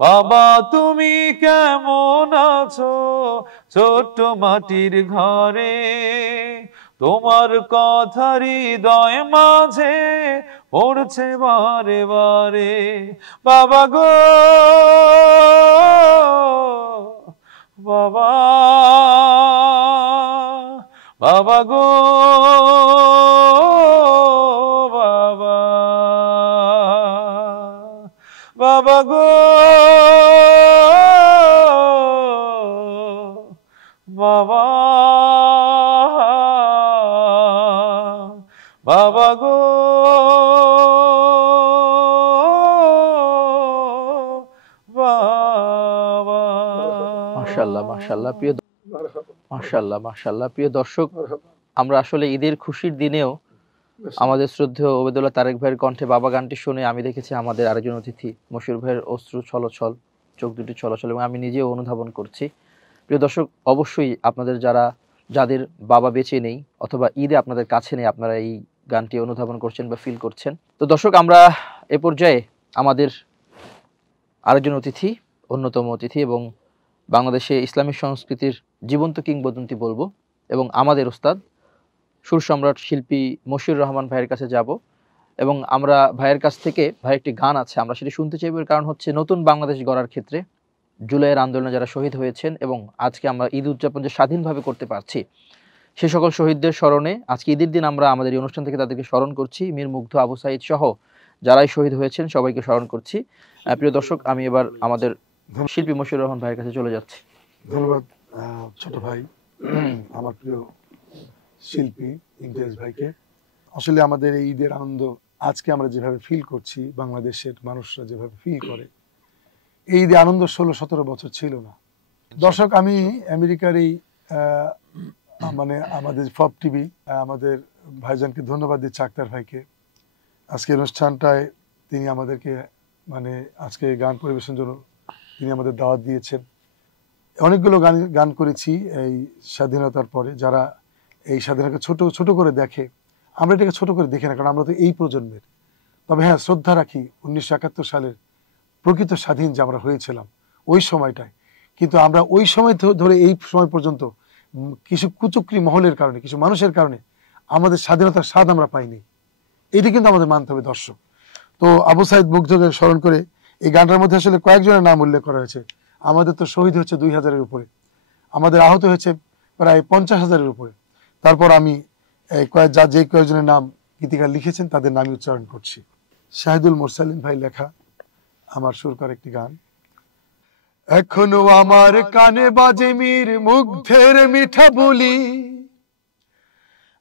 বাবা তুমি কেমন আছো ছোট্ট মাটির ঘরে? তোমার কথা হৃদয় মাঝে পড়ছে বারে বারে। বাবা গো বাবা, বাবা গো বাবা, বাবা গো বাবা, বাবা গো বাবা। মাশাআল্লাহ মাশাআল্লাহ প্রিয় দর্শক, আমরা আসলে ঈদের খুশির দিনেও আমাদের শ্রদ্ধেয় ওবেদুল্লাহ তারেক ভাইয়ের কণ্ঠে বাবা গানটি শুনে আমি দেখেছি আমাদের আরেকজন অতিথি মশিউর ভাইয়ের অশ্রু ছলছল, চোখ দুটি ছলছল, এবং আমি নিজেও অনুধাবন করছি। প্রিয় দর্শক, অবশ্যই আপনাদের যাদের বাবা বেঁচে নেই অথবা ঈদে আপনাদের কাছে নেই, আপনারা এই গানটি অনুধাবন করছেন বা ফিল করছেন। তো দর্শক, আমরা এ পর্যায়ে আমাদের আরেকজন অতিথি, অন্যতম অতিথি এবং বাংলাদেশে ইসলামিক সংস্কৃতির জীবন্ত কিংবদন্তি বলবো, এবং আমাদের উস্তাদ সুর সম্রাট শিল্পী মশিউর রহমান ভাইয়ের কাছে যাব, এবং আমরা ভাইয়ের কাছ থেকে ভাইয়ের একটি গান আছে আমরা সেটি শুনতে চাইব। এর কারণ হচ্ছে নতুন বাংলাদেশ গড়ার ক্ষেত্রে জুলাইয়ের আন্দোলনে যারা শহীদ হয়েছেন এবং আজকে আমরা ঈদ উদযাপন যে স্বাধীনভাবে করতে পারছি, সে সকল শহীদদের স্মরণে আজকে ঈদের দিন আমরা আমাদের এই অনুষ্ঠান থেকে তাদেরকে স্মরণ করছি। মীর মুগ্ধ, আবু সাইদ সহ যারাই শহীদ হয়েছেন সবাইকে স্মরণ করছি। প্রিয় দর্শক, আমি এবার আমাদের শিল্পী মশিউর রহমান ভাইয়ের কাছে চলে যাচ্ছি। ধন্যবাদ ছোট ভাই, আমার প্রিয় শিল্পী ইমতিয়াজ ভাইকে। আসলে আমাদের এই ঈদের আনন্দ আজকে আমরা যেভাবে ফিল করছি, বাংলাদেশের মানুষরা যেভাবে ফিল করে, এই ঈদে আনন্দ 16-17 বছর ছিল না। দর্শক, আমি আমেরিকার এই মানে আমাদের ফব টিভি আমাদের ভাইজানকে ধন্যবাদ দিচ্ছি, আক্তার ভাইকে। আজকে অনুষ্ঠানটায় তিনি আমাদেরকে মানে আজকে গান পরিবেশনের জন্য তিনি আমাদের দাওয়াত দিয়েছেন। অনেকগুলো গান করেছি এই স্বাধীনতার পরে। যারা এই স্বাধীনতাকে ছোট করে দেখে, আমরা এটাকে ছোট করে দেখি না, কারণ আমরা তো এই প্রজন্মের। তবে হ্যাঁ, শ্রদ্ধা রাখি 1971 সালের প্রকৃত স্বাধীন যে আমরা হয়েছিলাম ওই সময়টায়। কিন্তু আমরা ওই সময় ধরে এই সময় পর্যন্ত কিছু কুচক্রী মহলের কারণে, কিছু মানুষের কারণে আমাদের স্বাধীনতার স্বাদ আমরা পাইনি। এটি কিন্তু আমাদের মানতে হবে দর্শক। তো আবু সাইদ মুগ্ধকে স্মরণ করে এই গানটার মধ্যে আসলে কয়েকজনের নাম উল্লেখ করা হয়েছে। আমাদের তো শহীদ হচ্ছে 2000-এর উপরে, আমাদের আহত হয়েছে প্রায় 50,000-এর উপরে। তারপর আমি যে কয়েকজনের নাম গীতিকার লিখেছেন তাদের নামই উচ্চারণ করছি। শাহিদুল মুরসালিন ভাই লেখা, আমার সুর করা একটি গান। এখনো আমার কানে বাজে মীর মুগ্ধের মিঠা বলি,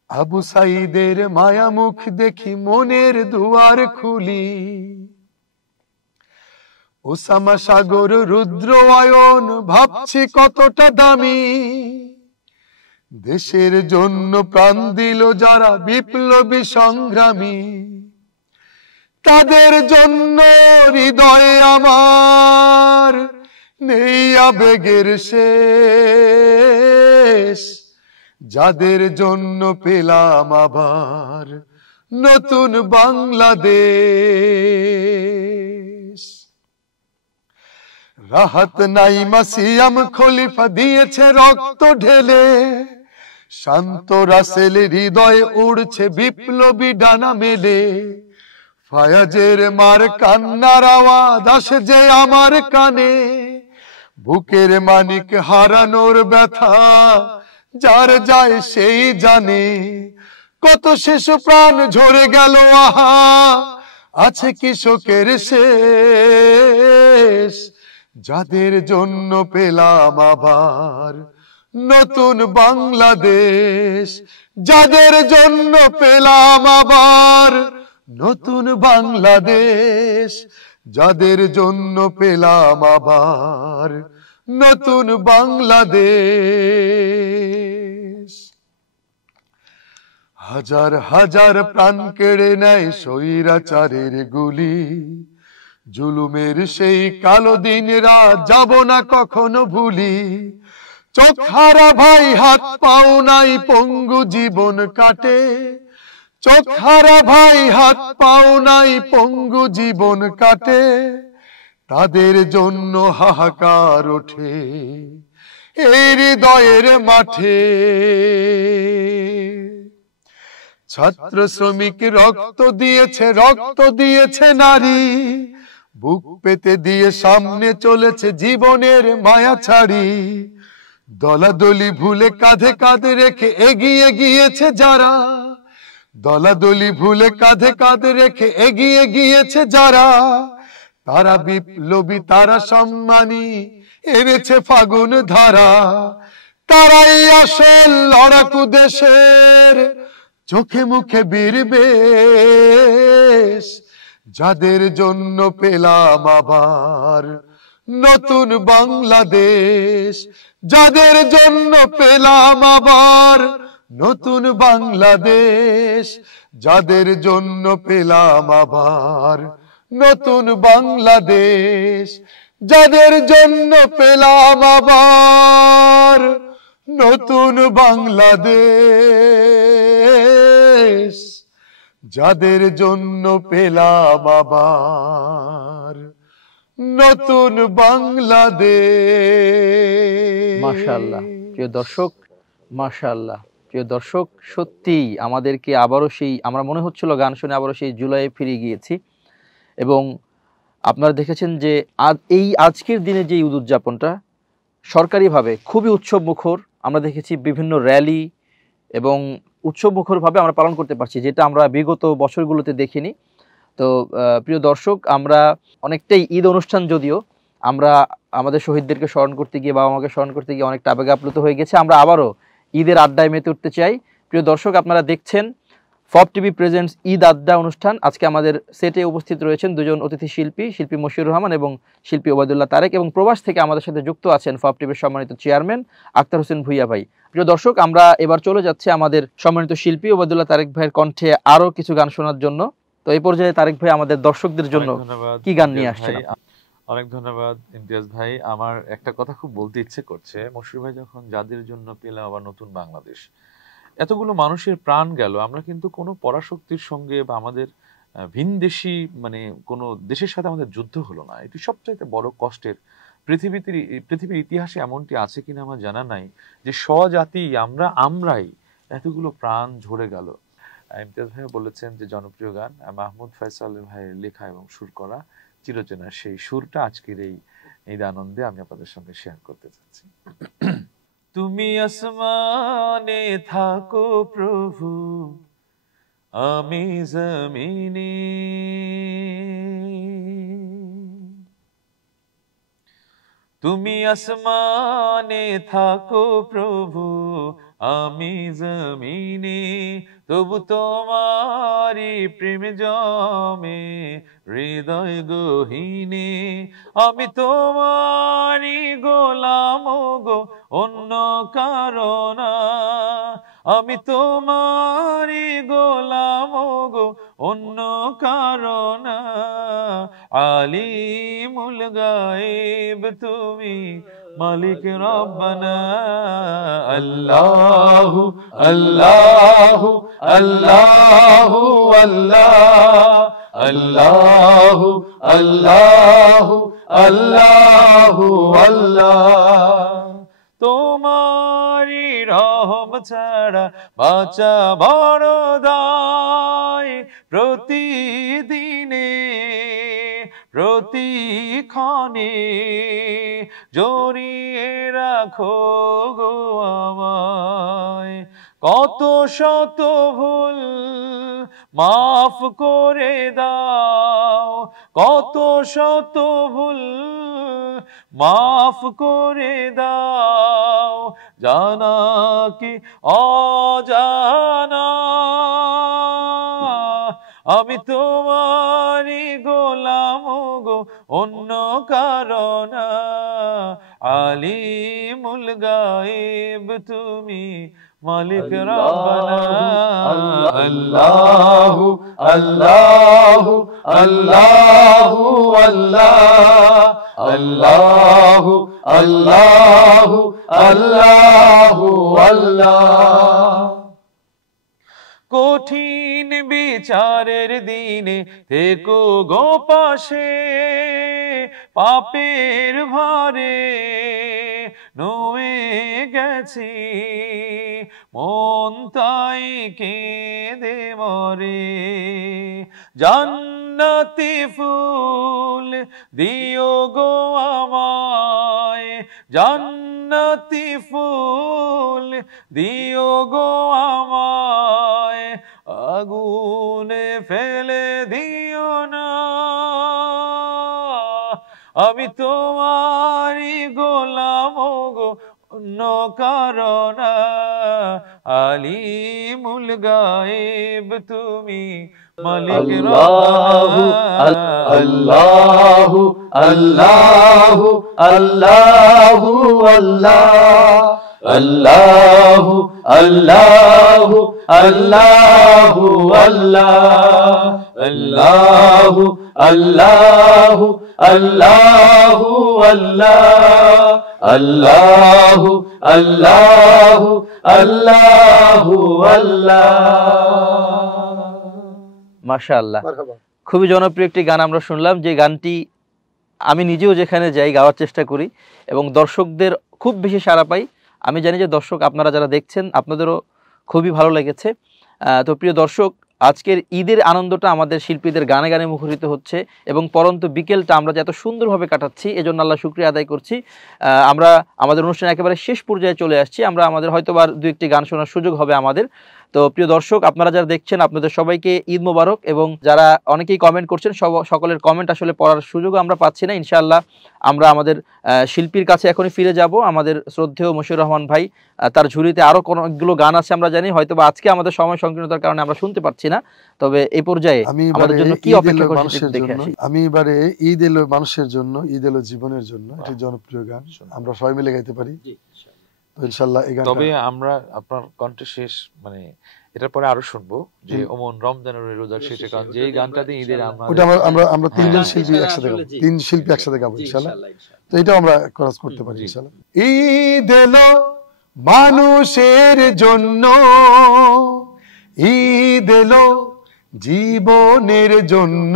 আবু সাইদের মায়া মুখ দেখি মনের দুয়ার খুলি। ওসামা সাগর রুদ্র আয়ন ভাবছি কতটা দামি, দেশের জন্য প্রাণ দিল যারা বিপ্লবী সংগ্রামী। তাদের জন্য হৃদয়ে আমার নেই আবেগের শেষ, যাদের জন্য পেলাম আবার নতুন বাংলাদেশ। রাহাত নাইমা সিয়াম খলিফা দিয়েছে রক্ত ঢেলে, শান্ত রাসেল হৃদয়ে উড়ছে বিপ্লবী ডানা মেলে। ফায়াজের মার কান্নার আওয়াজ আসে যে আমার কানে, বুকের মানিক হারানোর ব্যথা যার যায় সেই জানে। কত শিশু প্রাণ ঝরে গেল, আহা আছে কি শোকের শেষ, যাদের জন্য পেলাম আবার নতুন বাংলাদেশ। যাদের জন্য পেলাম আবার নতুন বাংলাদেশ, যাদের জন্য পেলাম আবার নতুন বাংলাদেশ। হাজার হাজার প্রাণ কেড়ে নেয় স্বৈরাচারের গুলি, জুলুমের সেই কালো দিনরা যাব না কখনো ভুলি। চোখ হারা ভাই হাত পাও নাই পঙ্গু জীবন কাটে, চোখ হারা ভাই হাত পাও নাই পঙ্গু জীবন কাটে। তাদের জন্য হাহাকার ওঠে এই হৃদয়ের মাঠে। ছাত্র শ্রমিক রক্ত দিয়েছে নারী, বুক পেতে দিয়ে সামনে চলেছে জীবনের মায়া ছাড়ি। দলাদলি ভুলে কাঁধে কাঁধে রেখে এগিয়ে গিয়েছে যারা, দলাদলি ভুলে কাঁধে কাঁধে রেখে এগিয়ে গিয়েছে যারা। তারা বিপ্লবী, তারা সম্মানী, এনেছে ফাগুন ধারা। তারাই আসল লড়াকু দেশের, চোখে মুখে বীর বেশ। যাদের জন্য পেলাম আবার নতুন বাংলাদেশ, যাদের জন্য পেলাম আবার নতুন বাংলাদেশ, যাদের জন্য পেলাম আবার নতুন বাংলাদেশ, যাদের জন্য পেলাম আবার নতুন বাংলাদেশ, যাদের জন্য পেলাম আবার নতুন বাংলাদেশ। মাশাআল্লাহ প্রিয় দর্শক, মাশাআল্লাহ প্রিয় দর্শক, সত্যিই আমাদেরকে আবারও সেই, আমরা মনে হচ্ছিল গান শুনে আবারও সেই জুলাইয়ে ফিরে গিয়েছি। এবং আপনারা দেখেছেন যে আজকের দিনে যে ঈদ উদযাপনটা সরকারিভাবে খুবই উৎসবমুখর, আমরা দেখেছি বিভিন্ন র্যালি এবং উৎসবমুখরভাবে আমরা পালন করতে পারছি, যেটা আমরা বিগত বছরগুলোতে দেখিনি। তো প্রিয় দর্শক, আমরা অনেকটাই ঈদ অনুষ্ঠান, যদিও আমরা আমাদের শহীদদেরকে স্মরণ করতে গিয়ে, বাবা মাকে স্মরণ করতে গিয়ে অনেকটা আবেগে আপ্লুত হয়ে গেছে। আমরা আবারও ঈদের আড্ডায় মেতে উঠতে চাই। প্রিয় দর্শক, আপনারা দেখছেন ফব টিভি প্রেজেন্টস ঈদ আড্ডা অনুষ্ঠান। আজকে আমাদের সেটে উপস্থিত রয়েছেন দুজন অতিথি শিল্পী, শিল্পী মশিউর রহমান এবং শিল্পী ওবায়দুল্লাহ তারেক, এবং প্রবাস থেকে আমাদের সাথে যুক্ত আছেন ফব টিভির সম্মানিত চেয়ারম্যান আক্তার হোসেন ভুইয়া ভাই। প্রিয় দর্শক, আমরা এবার চলে যাচ্ছি আমাদের সম্মানিত শিল্পী ওবায়দুল্লাহ তারেক ভাইয়ের কণ্ঠে আরও কিছু গান শোনার জন্য। তো এই পর্যায়ে তারেক ভাই আমাদের দর্শকদের জন্য কি গান নিয়ে আসছেন? অনেক ধন্যবাদ ইমতিয়াজ ভাই। আমার একটা কথা খুব বলতে ইচ্ছে করছে, মশিউর ভাই যখন যাদের জন্য পেলাম আবার নতুন বাংলাদেশ, এতগুলো মানুষের প্রাণ গেল, আমরা কিন্তু কোনো পরাশক্তির সঙ্গে বা আমাদের ভিনদেশি মানে কোনো দেশের সাথে আমাদের যুদ্ধ হলো না। এটি সবচাইতে বড় কষ্টের। পৃথিবীর ইতিহাসে এমনটি আছে কিনা আমার জানা নাই যে স্বজাতি আমরাই এতগুলো প্রাণ ঝরে গেল। ইমতিয়াজ ভাই বলেছেন যে জনপ্রিয় গান মাহমুদ ফয়সাল ভাইয়ের লেখা এবং সুর করা চিরচেনা সেই সুরটা আজকের এই ঈদ আনন্দে আমি আপনাদের সঙ্গে শেয়ার করতে চাচ্ছি। তুমি আসমানে থাকো প্রভু, আমি জমিনে, তুমি আসমানে থাকো প্রভু, আমি জমিনে, তবু তোমারি প্রেম জমে হৃদয় গহীনে। আমি তোমারি গোলাম গো, অন্য কারণ না, আমি তোমারি গোলাম গো, অন্য কারণ না। আলিমুল গায়েব তুমি, মালিক রব্বানা। আল্লাহু আল্লাহু আল্লাহু আল্লাহ, আল্লাহু আল্লাহু আল্লাহু আল্লাহ। তোমারি রহম ছাড়া বাঁচা বড় দায়, প্রতিদিনে প্রতিক্ষণে জড়িয়ে রাখো গো আমায়। কত শত ভুল মাফ করে দাও, কত শত ভুল মাফ করে দাও, জানা কি অজানা। আমি তোমারি গোলাম গো, অন্য কারণ আলিমুল গায়েব তুমি মালিক রব্বানা আল্লাহু আল্লাহু আল্লাহু আল্লাহু আল্লাহু আল্লাহু আল্লাহ। কঠিন বিচারের দিনে থেকো গো পাশে, পাপের ভারে নুয়ে গেছি মন তাই কেঁদে মরে। জান্নাতি ফুল দিও গো আমায়, জান্নাতি ফুল দিও গো আমায়, আগুনে ফেলে দিও না। আমি তোমারই গোলাম গো অন্য কারণ আলিমুল গায়েব তুমি মালিক রব্বানা আল্লাহু আল্লাহু আল্লাহু আল্লাহু আল্লাহু আল্লাহু আল্লাহু আল্লাহু আল্লাহু আল্লাহু আল্লাহু আল্লাহু আল্লাহ। মাশাআল্লাহ, মারহাবা। খুবই জনপ্রিয় একটি গান আমরা শুনলাম, যে গানটি আমি নিজেও যেখানে যাই গাওয়ার চেষ্টা করি এবং দর্শকদের খুব বেশি সাড়া পাই। আমি জানি যে দর্শক আপনারা যারা দেখছেন আপনাদেরও খুবই ভালো লেগেছে। তো প্রিয় দর্শক, আজকের ঈদের আনন্দটা আমাদের শিল্পীদের গানে গানে মুখরিত হচ্ছে এবং পরন্ত বিকেলটা আমরা যে এত সুন্দরভাবে কাটাচ্ছি এজন্য আল্লাহ শুকরিয়া আদায় করছি। আমরা আমাদের অনুষ্ঠান একেবারে শেষ পর্যায়ে চলে আসছি। আমরা আমাদের হয়তো আর দু একটি গান শোনার সুযোগ হবে আমাদের। তো প্রিয় দর্শক, আপনারা যারা দেখছেন আপনাদের সবাইকে ঈদ মোবারক। এবং যারা অনেকেই কমেন্ট করছেন সকলের কমেন্ট আসলে পড়ার সুযোগ আমরা পাচ্ছি না। ইনশাআল্লাহ আমরা আমাদের শিল্পীর কাছে এখনই ফিরে যাব। আমাদের শ্রদ্ধেয় মশিউর রহমান ভাই, তার ঝুলিতে আরো অনেকগুলো গান আছে আমরা জানি, হয়তো বা আজকে আমাদের সময় সংকীর্ণতার কারণে আমরা শুনতে পারছি না। তবে এই পর্যায়ে আমাদের জন্য কি অপেক্ষা করছে দেখে আসি। আমি এবারে ঈদ এলো মানুষের জন্য, ঈদ এলো জীবনের জন্য, একটি জনপ্রিয় গান আমরা সবাই মিলে গাইতে পারি ইনশাআল্লাহ। এই গান তবে আমরা আপনার কণ্ঠে শেষ মানে এটার পরে আরো শুনবো যে ওমন রমজানের রোজার শেষে গান, যে গানটা দিয়ে ঈদের আমরা তিনজন শিল্পী একসাথে গাবো, তিন শিল্পী একসাথে গাবো ইনশাআল্লাহ। তো এটাও আমরা ক্রস করতে পারি ইনশাআল্লাহ। ঈদ এলো মানুষের জন্য, ঈদ এলো জীবনের জন্য,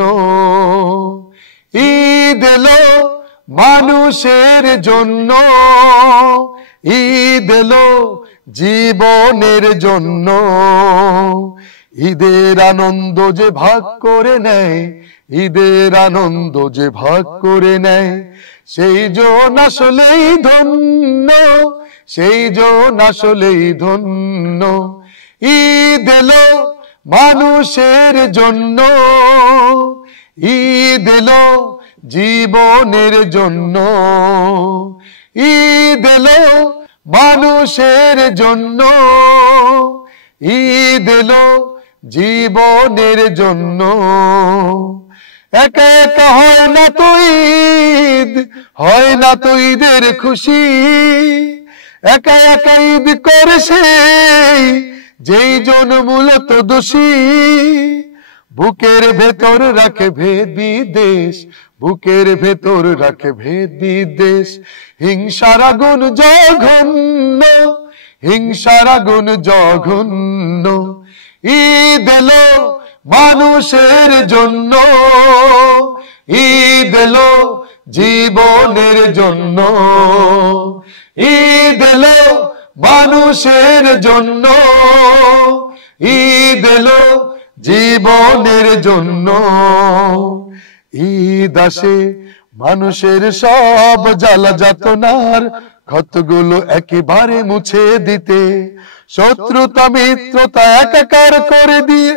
ঈদ এলো মানুষের জন্য, ঈদ এলো জীবনের জন্য। ঈদের আনন্দ যে ভাগ করে নেয়, ঈদের আনন্দ যে ভাগ করে নেয়, সেই জন আসলেই ধন্য, সেই জন আসলেই ধন্য। ঈদ এলো মানুষের জন্য, ঈদ এলো জীবনের জন্য, ঈদ এলো মানুষের জন্য, ঈদ এলো জীবনের জন্য। একা একা হয় না তো ঈদ, হয় না তো ঈদের খুশি, একা একা ঈদ করে সেই যেই জন মূলত দোষী। বুকের ভেতর রাখে ভেদ বিদেশ, বুকের ভেতর রাখে ভেদ বিদেশ, হিংসার আগুন জঘন্য, হিংসার আগুন জঘন্য। ঈদ এলো মানুষের জন্য, ঈদ এলো জীবনের জন্য, ঈদ এলো মানুষের জন্য, ঈদ এলো জীবনের জন্য। ঈদ আসে মানুষের সব জ্বালা যাতনার ক্ষতগুলো একেবারে মুছে দিতে, শত্রুতা মিত্রতা একাকার করে দিয়ে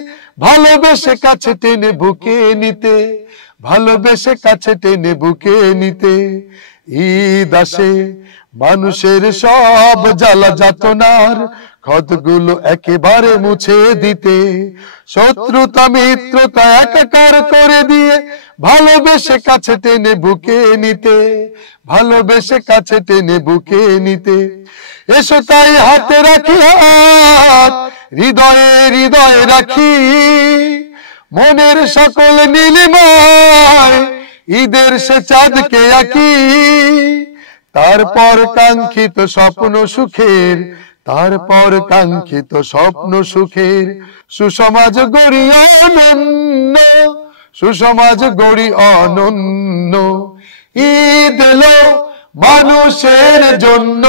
ভালোবেসে কাছে টেনে বুকে নিতে, ভালোবেসে কাছে টেনে বুকে নিতে। ঈদ আসে মানুষের সব জ্বালা যাতনার ক্ষতগুলো একেবারে মুছে দিতে, শত্রুতা মিত্রতা একাকার করে দিয়ে ভালোবেসে কাছে টেনে বুকে নিতে, ভালোবেসে কাছে টেনে বুকে নিতে। এসো তাই হাতে রাখি হাত, হৃদয়ে হৃদয়ে রাখি, মনের সকল নীলিমায় ঈদের সে চাঁদকে আঁকি। তারপর কাঙ্ক্ষিত স্বপ্ন সুখের, তারপর কাঙ্ক্ষিত স্বপ্ন সুখের, সুসমাজ গড়ি অনন্য, সুসমাজ গড়ি অনন্য। ঈদ এলো মানুষের জন্য,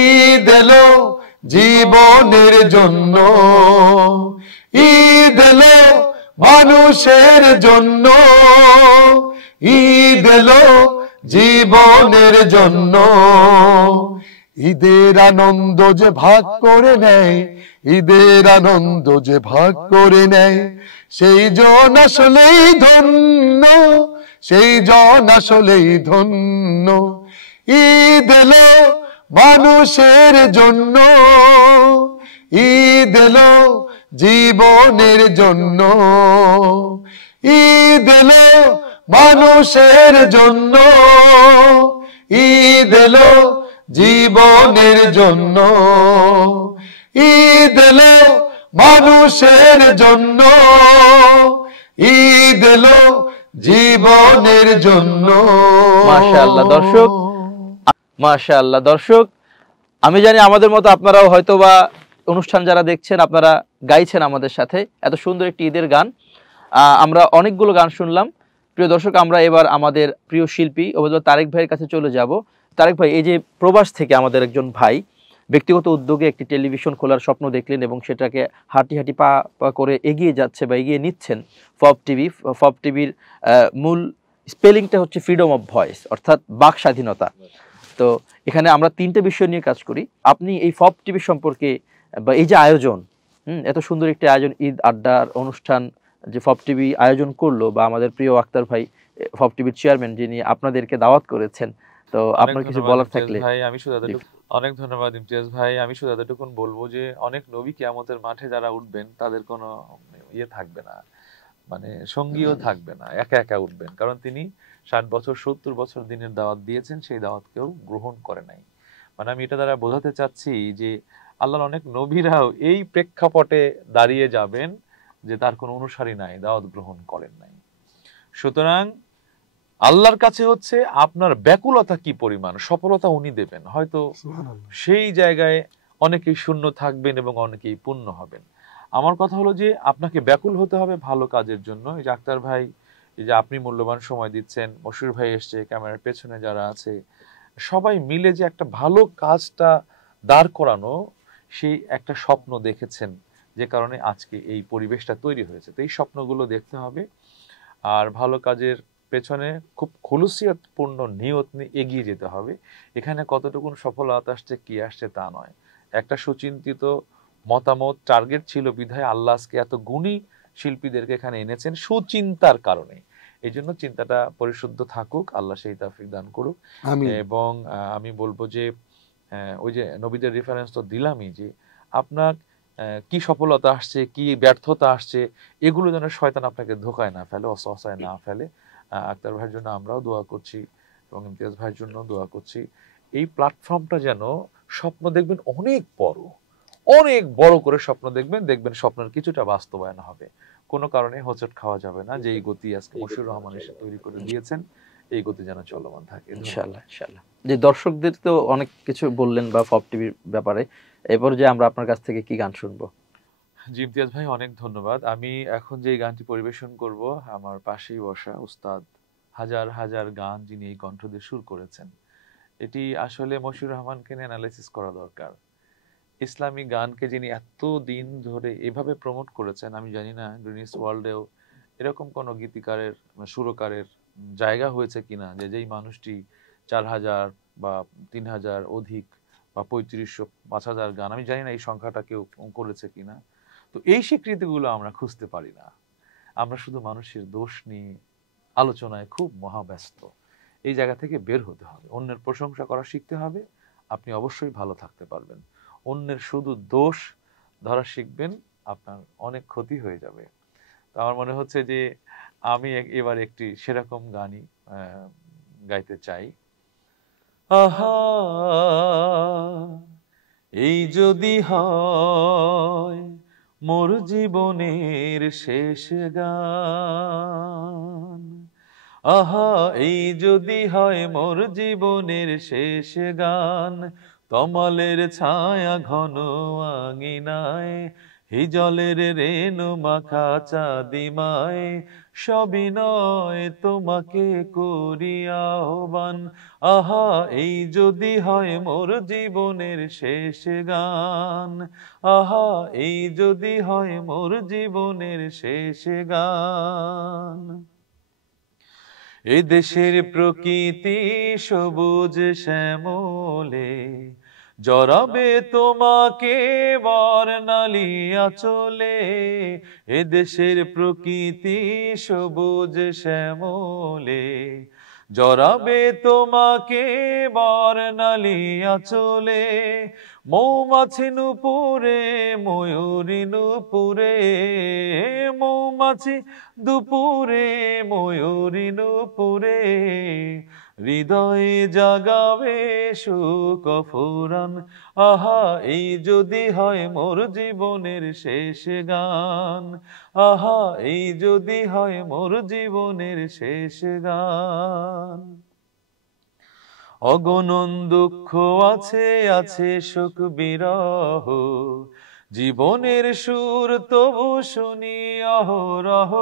ঈদ এলো জীবনের জন্য, ঈদ এলো মানুষের জন্য, ঈদ এলো জীবনের জন্য। ঈদের আনন্দ যে ভাগ করে নেয়, ঈদের আনন্দ যে ভাগ করে নেয়, সেই জন আসলেই ধন্য, সেই জন আসলেই ধন্য। ঈদ এলো মানুষের জন্য, ঈদ এলো জীবনের জন্য, ঈদ এলো মানুষের জন্য, ঈদ এলো জীবনের জন্য, ঈদ এলো মানুষের জন্য, ঈদ এলো জীবনের জন্য। মাশাআল্লাহ দর্শক, মাশাআল্লাহ দর্শক, আমি জানি আমাদের মতো আপনারাও হয়তোবা অনুষ্ঠান যারা দেখছেন আপনারা গাইছেন আমাদের সাথে এত সুন্দর একটি ঈদের গান। আমরা অনেকগুলো গান শুনলাম। প্রিয় দর্শক, আমরা এবার আমাদের প্রিয় শিল্পী ওবায়দুল্লাহ তারেক ভাইয়ের কাছে চলে যাব। তারেক ভাই, এই যে প্রবাস থেকে আমাদের একজন ভাই ব্যক্তিগত উদ্যোগে একটি টেলিভিশন খোলার স্বপ্ন দেখলেন এবং সেটাকে হাঁটি হাঁটি পা পা করে এগিয়ে যাচ্ছে বা এগিয়ে নিচ্ছেন ফব টিভি। ফব টিভির মূল স্পেলিংটা হচ্ছে ফ্রিডম অফ ভয়েস, অর্থাৎ বাক স্বাধীনতা। তো এখানে আমরা তিনটে বিষয় নিয়ে কাজ করি। আপনি এই ফব টিভি সম্পর্কে বা এই যে আয়োজন, এত সুন্দর একটি আয়োজন, ঈদ আড্ডার অনুষ্ঠান যে ফব টিভি আয়োজন করলো, বা আমাদের প্রিয় আক্তার ভাই ফব টিভির চেয়ারম্যান যিনি আপনাদেরকে দাওয়াত করেছেন, তো আপনার কিছু বলার থাকলে। ভাই আমি শুধু অনেক ধন্যবাদ ইমতিয়াজ ভাই। আমি শুধু এতটুকুন বলবো যে অনেক নবী কিয়ামতের মাঠে যারা উঠবেন তাদের কোনো ইয়ে থাকবে না, মানে সঙ্গীও থাকবে না, একা একা উঠবেন। কারণ তিনি 60 বছর 70 বছর দিনের দাওয়াত দিয়েছেন, সেই দাওয়াত কেউ গ্রহণ করে নাই। মানে আমি এটা দ্বারা বোঝাতে চাচ্ছি যে আল্লাহর অনেক নবীরাও এই প্রেক্ষাপটে দাঁড়িয়ে যাবেন যে তার কোনো অনুসারী নাই, দাওয়াত গ্রহণ করেন নাই। সুতরাং আল্লাহর কাছে হচ্ছে আপনার ব্যাকুলতা কি পরিমাণ, সফলতা উনি দেবেন। হয়তো সেই জায়গায় অনেকেই শূন্য থাকবেন এবং অনেকেই পূর্ণ হবেন। আমার কথা হলো যে আপনাকে ব্যাকুল হতে হবে ভালো কাজের জন্য। এই যে আক্তার ভাই, এই যে আপনি মূল্যবান সময় দিচ্ছেন, মশিউর ভাই এসছে, ক্যামেরার পেছনে যারা আছে, সবাই মিলে যে একটা ভালো কাজটা দাঁড় করানো, সেই একটা স্বপ্ন দেখেছেন, যে কারণে আজকে এই পরিবেশটা তৈরি হয়েছে। তো এই স্বপ্নগুলো দেখতে হবে, আর ভালো কাজের পেছনে খুব খুলুসিয়তপূর্ণ নিয়ত নিয়ে এগিয়ে যেতে হবে। এখানে কতটুকুন সফলতা আসছে কি আসছে তা নয়, একটা সুচিন্তিত মতামত টার্গেট ছিল বিধায় আল্লাহ আজকে এত গুণী শিল্পীদেরকে এখানে এনেছেন সুচিন্তার কারণে। এই জন্য চিন্তাটা পরিশুদ্ধ থাকুক, আল্লাহ সেই তৌফিক দান করুক। এবং আমি বলবো যে ওই যে নবীদের রেফারেন্স তো দিলামই, যে আপনার কি সফলতা আসছে কি ব্যর্থতা আসছে এগুলো যেন শয়তান আপনাকে ধোকায় না ফেলে, অসহায় না ফেলে। আক্তার ভাইয়ের জন্য আমরাও দোয়া করছি এবং ইমতিয়াজ ভাইয়ের জন্য দোয়া করছি। এই প্ল্যাটফর্মটা যেন স্বপ্ন দেখবেন অনেক বড় করে স্বপ্ন দেখবেন, দেখবেন স্বপ্নের কিছুটা বাস্তবায়ন হবে। কোনো কারণে হোঁচট খাওয়া যাবে না। যে এই গতি আজকে মশিউর রহমান এসে তৈরি করে দিয়েছেন, এই গতি যেন চলমান থাকে ইনশাআল্লাহ। ইনশাআল্লাহ। যে দর্শকদের তো অনেক কিছু বললেন বা ফব টিভির ব্যাপারে, এরপর যে আমরা আপনার কাছ থেকে কি গান শুনবো? জি ইমতিয়াজ ভাই, অনেক ধন্যবাদ। আমি এখন যে গানটি পরিবেশন করব, আমার পাশেই বসা উস্তাদ, হাজার হাজার গান যিনি এই কণ্ঠ দিয়ে সুর করেছেন, এটি আসলে মশিউর রহমানকে নিয়ে অ্যানালাইসিস করা দরকার। ইসলামী গানকে যিনি এত দিন ধরে এভাবে প্রমোট করেছেন, আমি জানি না গ্রিনিস ওয়ার্ল্ডেও এরকম কোনো গীতিকারের সুরকারের জায়গা হয়েছে কিনা, যে যেই মানুষটি 4000 বা 3000 অধিক বা 3500 5000 গান, আমি জানি না এই সংখ্যাটা কেউ করেছে কিনা। তো এই স্বীকৃতিগুলো আমরা খুঁজতে পারি না, আমরা শুধু মানুষের দোষ নিয়ে আলোচনায় খুব মহাব্যস্ত। এই জায়গা থেকে বের হতে হবে, অন্যের প্রশংসা করা শিখতে হবে, আপনি অবশ্যই ভালো থাকতে পারবেন। অন্যের শুধু দোষ ধরা শিখবেন, আপনার অনেক ক্ষতি হয়ে যাবে। তো আমার মনে হচ্ছে যে আমি এবার একটি সেরকম গানই গাইতে চাই। আহা, এই যদি হয় মোর জীবনের শেষ গান, আহা এই যদি হয় মোর জীবনের শেষ গান, তমালের ছায়া ঘন আঙিনায়, হিজলের রেণু মাখা চাঁদিমায়, সবিনয় তোমাকে করি আহ্বান। আহা এই যদি হয় মোর জীবনের শেষ গান, আহা এই যদি হয় মোর জীবনের শেষ গান। এ দেশের প্রকৃতি সবুজ শ্যামলে, জড়াবে তোমাকে বর্ণালী আঁচলে। এ দেশের প্রকৃতি সবুজ শ্যামলে, জড়াবে তোমাকে বর্ণালী আঁচলে। মৌমাছি নুপুরে ময়ূরী নুপুরে, মৌমাছি দুপুরে ময়ূরী নুপুরে, হৃদয়ে জাগাবে সুখ ফুরান। আহা এই যদি হয় মোর জীবনের শেষ গান, আহা এই যদি হয় মোর জীবনের শেষ গান। অগণন দুঃখ আছে আছে সুখ বিরহ, জীবনের সুর তবু শুনি অহরহ।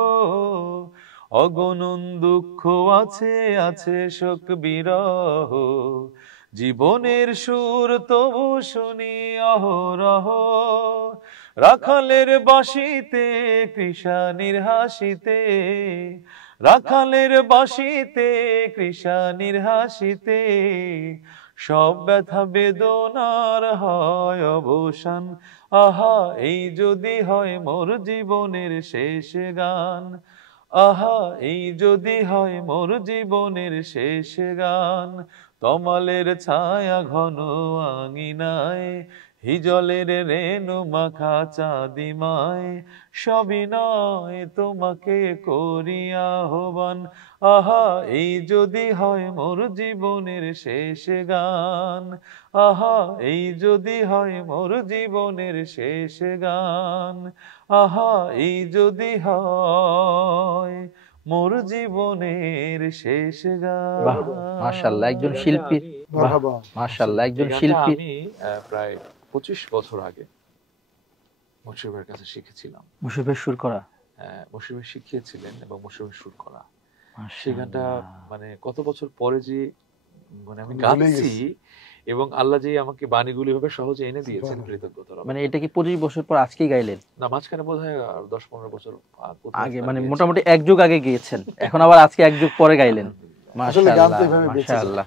অগণন দুঃখ আছে আছে সুখ বিরহ, জীবনের সুর তবু শুনি অহরহ। রাখালের বাঁশিতে কৃষানির হাসিতে, রাখালের বাঁশিতে কৃষানির হাসিতে, সব ব্যথা বেদনার হয় অবসান। আহা এই যদি হয় মোর জীবনের শেষ গান, আহা এই যদি হয় মোর জীবনের শেষ গান। তমালের ছায়া ঘন আঙিনায়, হিজলের রেণু মাখা চাঁদিমায়, সবিনয় তোমাকে করি আহ্বান। আহা এই যদি হয় মোর জীবনের শেষ গান, আহা এই যদি হয় মোর জীবনের শেষ গান, আহা এই যদি হয় মোর জীবনের শেষ গান। বাহ, মাশাআল্লাহ, একজন শিল্পীর, মারহাবা। মাশাআল্লাহ, একজন এই গানটা শিল্পী। আমি প্রায় 25 বছর আগে মুশির ভাইয়ের কাছে শিখেছিলাম। মুশির ভাই সুর করা, মুশির ভাই শিখিয়েছিলেন এবং মুশির ভাই সুর করা। সেই মাশাআল্লাহ। গানটা মানে কত বছর পরে যে মানে আমি ভুলে গাচ্ছি, গেছি। এবং আল্লাহ যে আমাকে বাণীগুলো এভাবে সহজে এনে দিয়েছেন, সুবহানাল্লাহ। কৃতজ্ঞতার মানে অভাবে। এটা কি 25 বছর পর আজকেই গাইলেন? না, মাঝখানে বোধহয় 10-15 বছর কোথাও আগে, একটা মানে গিয়েছি। মোটামুটি এক যুগ আগে গিয়েছেন, এখন আবার আজকে এক যুগ পরে গাইলেন। আসলে গান তো মাশাআল্লাহ, এভাবে বেঁচে যায়। মাশাআল্লাহ।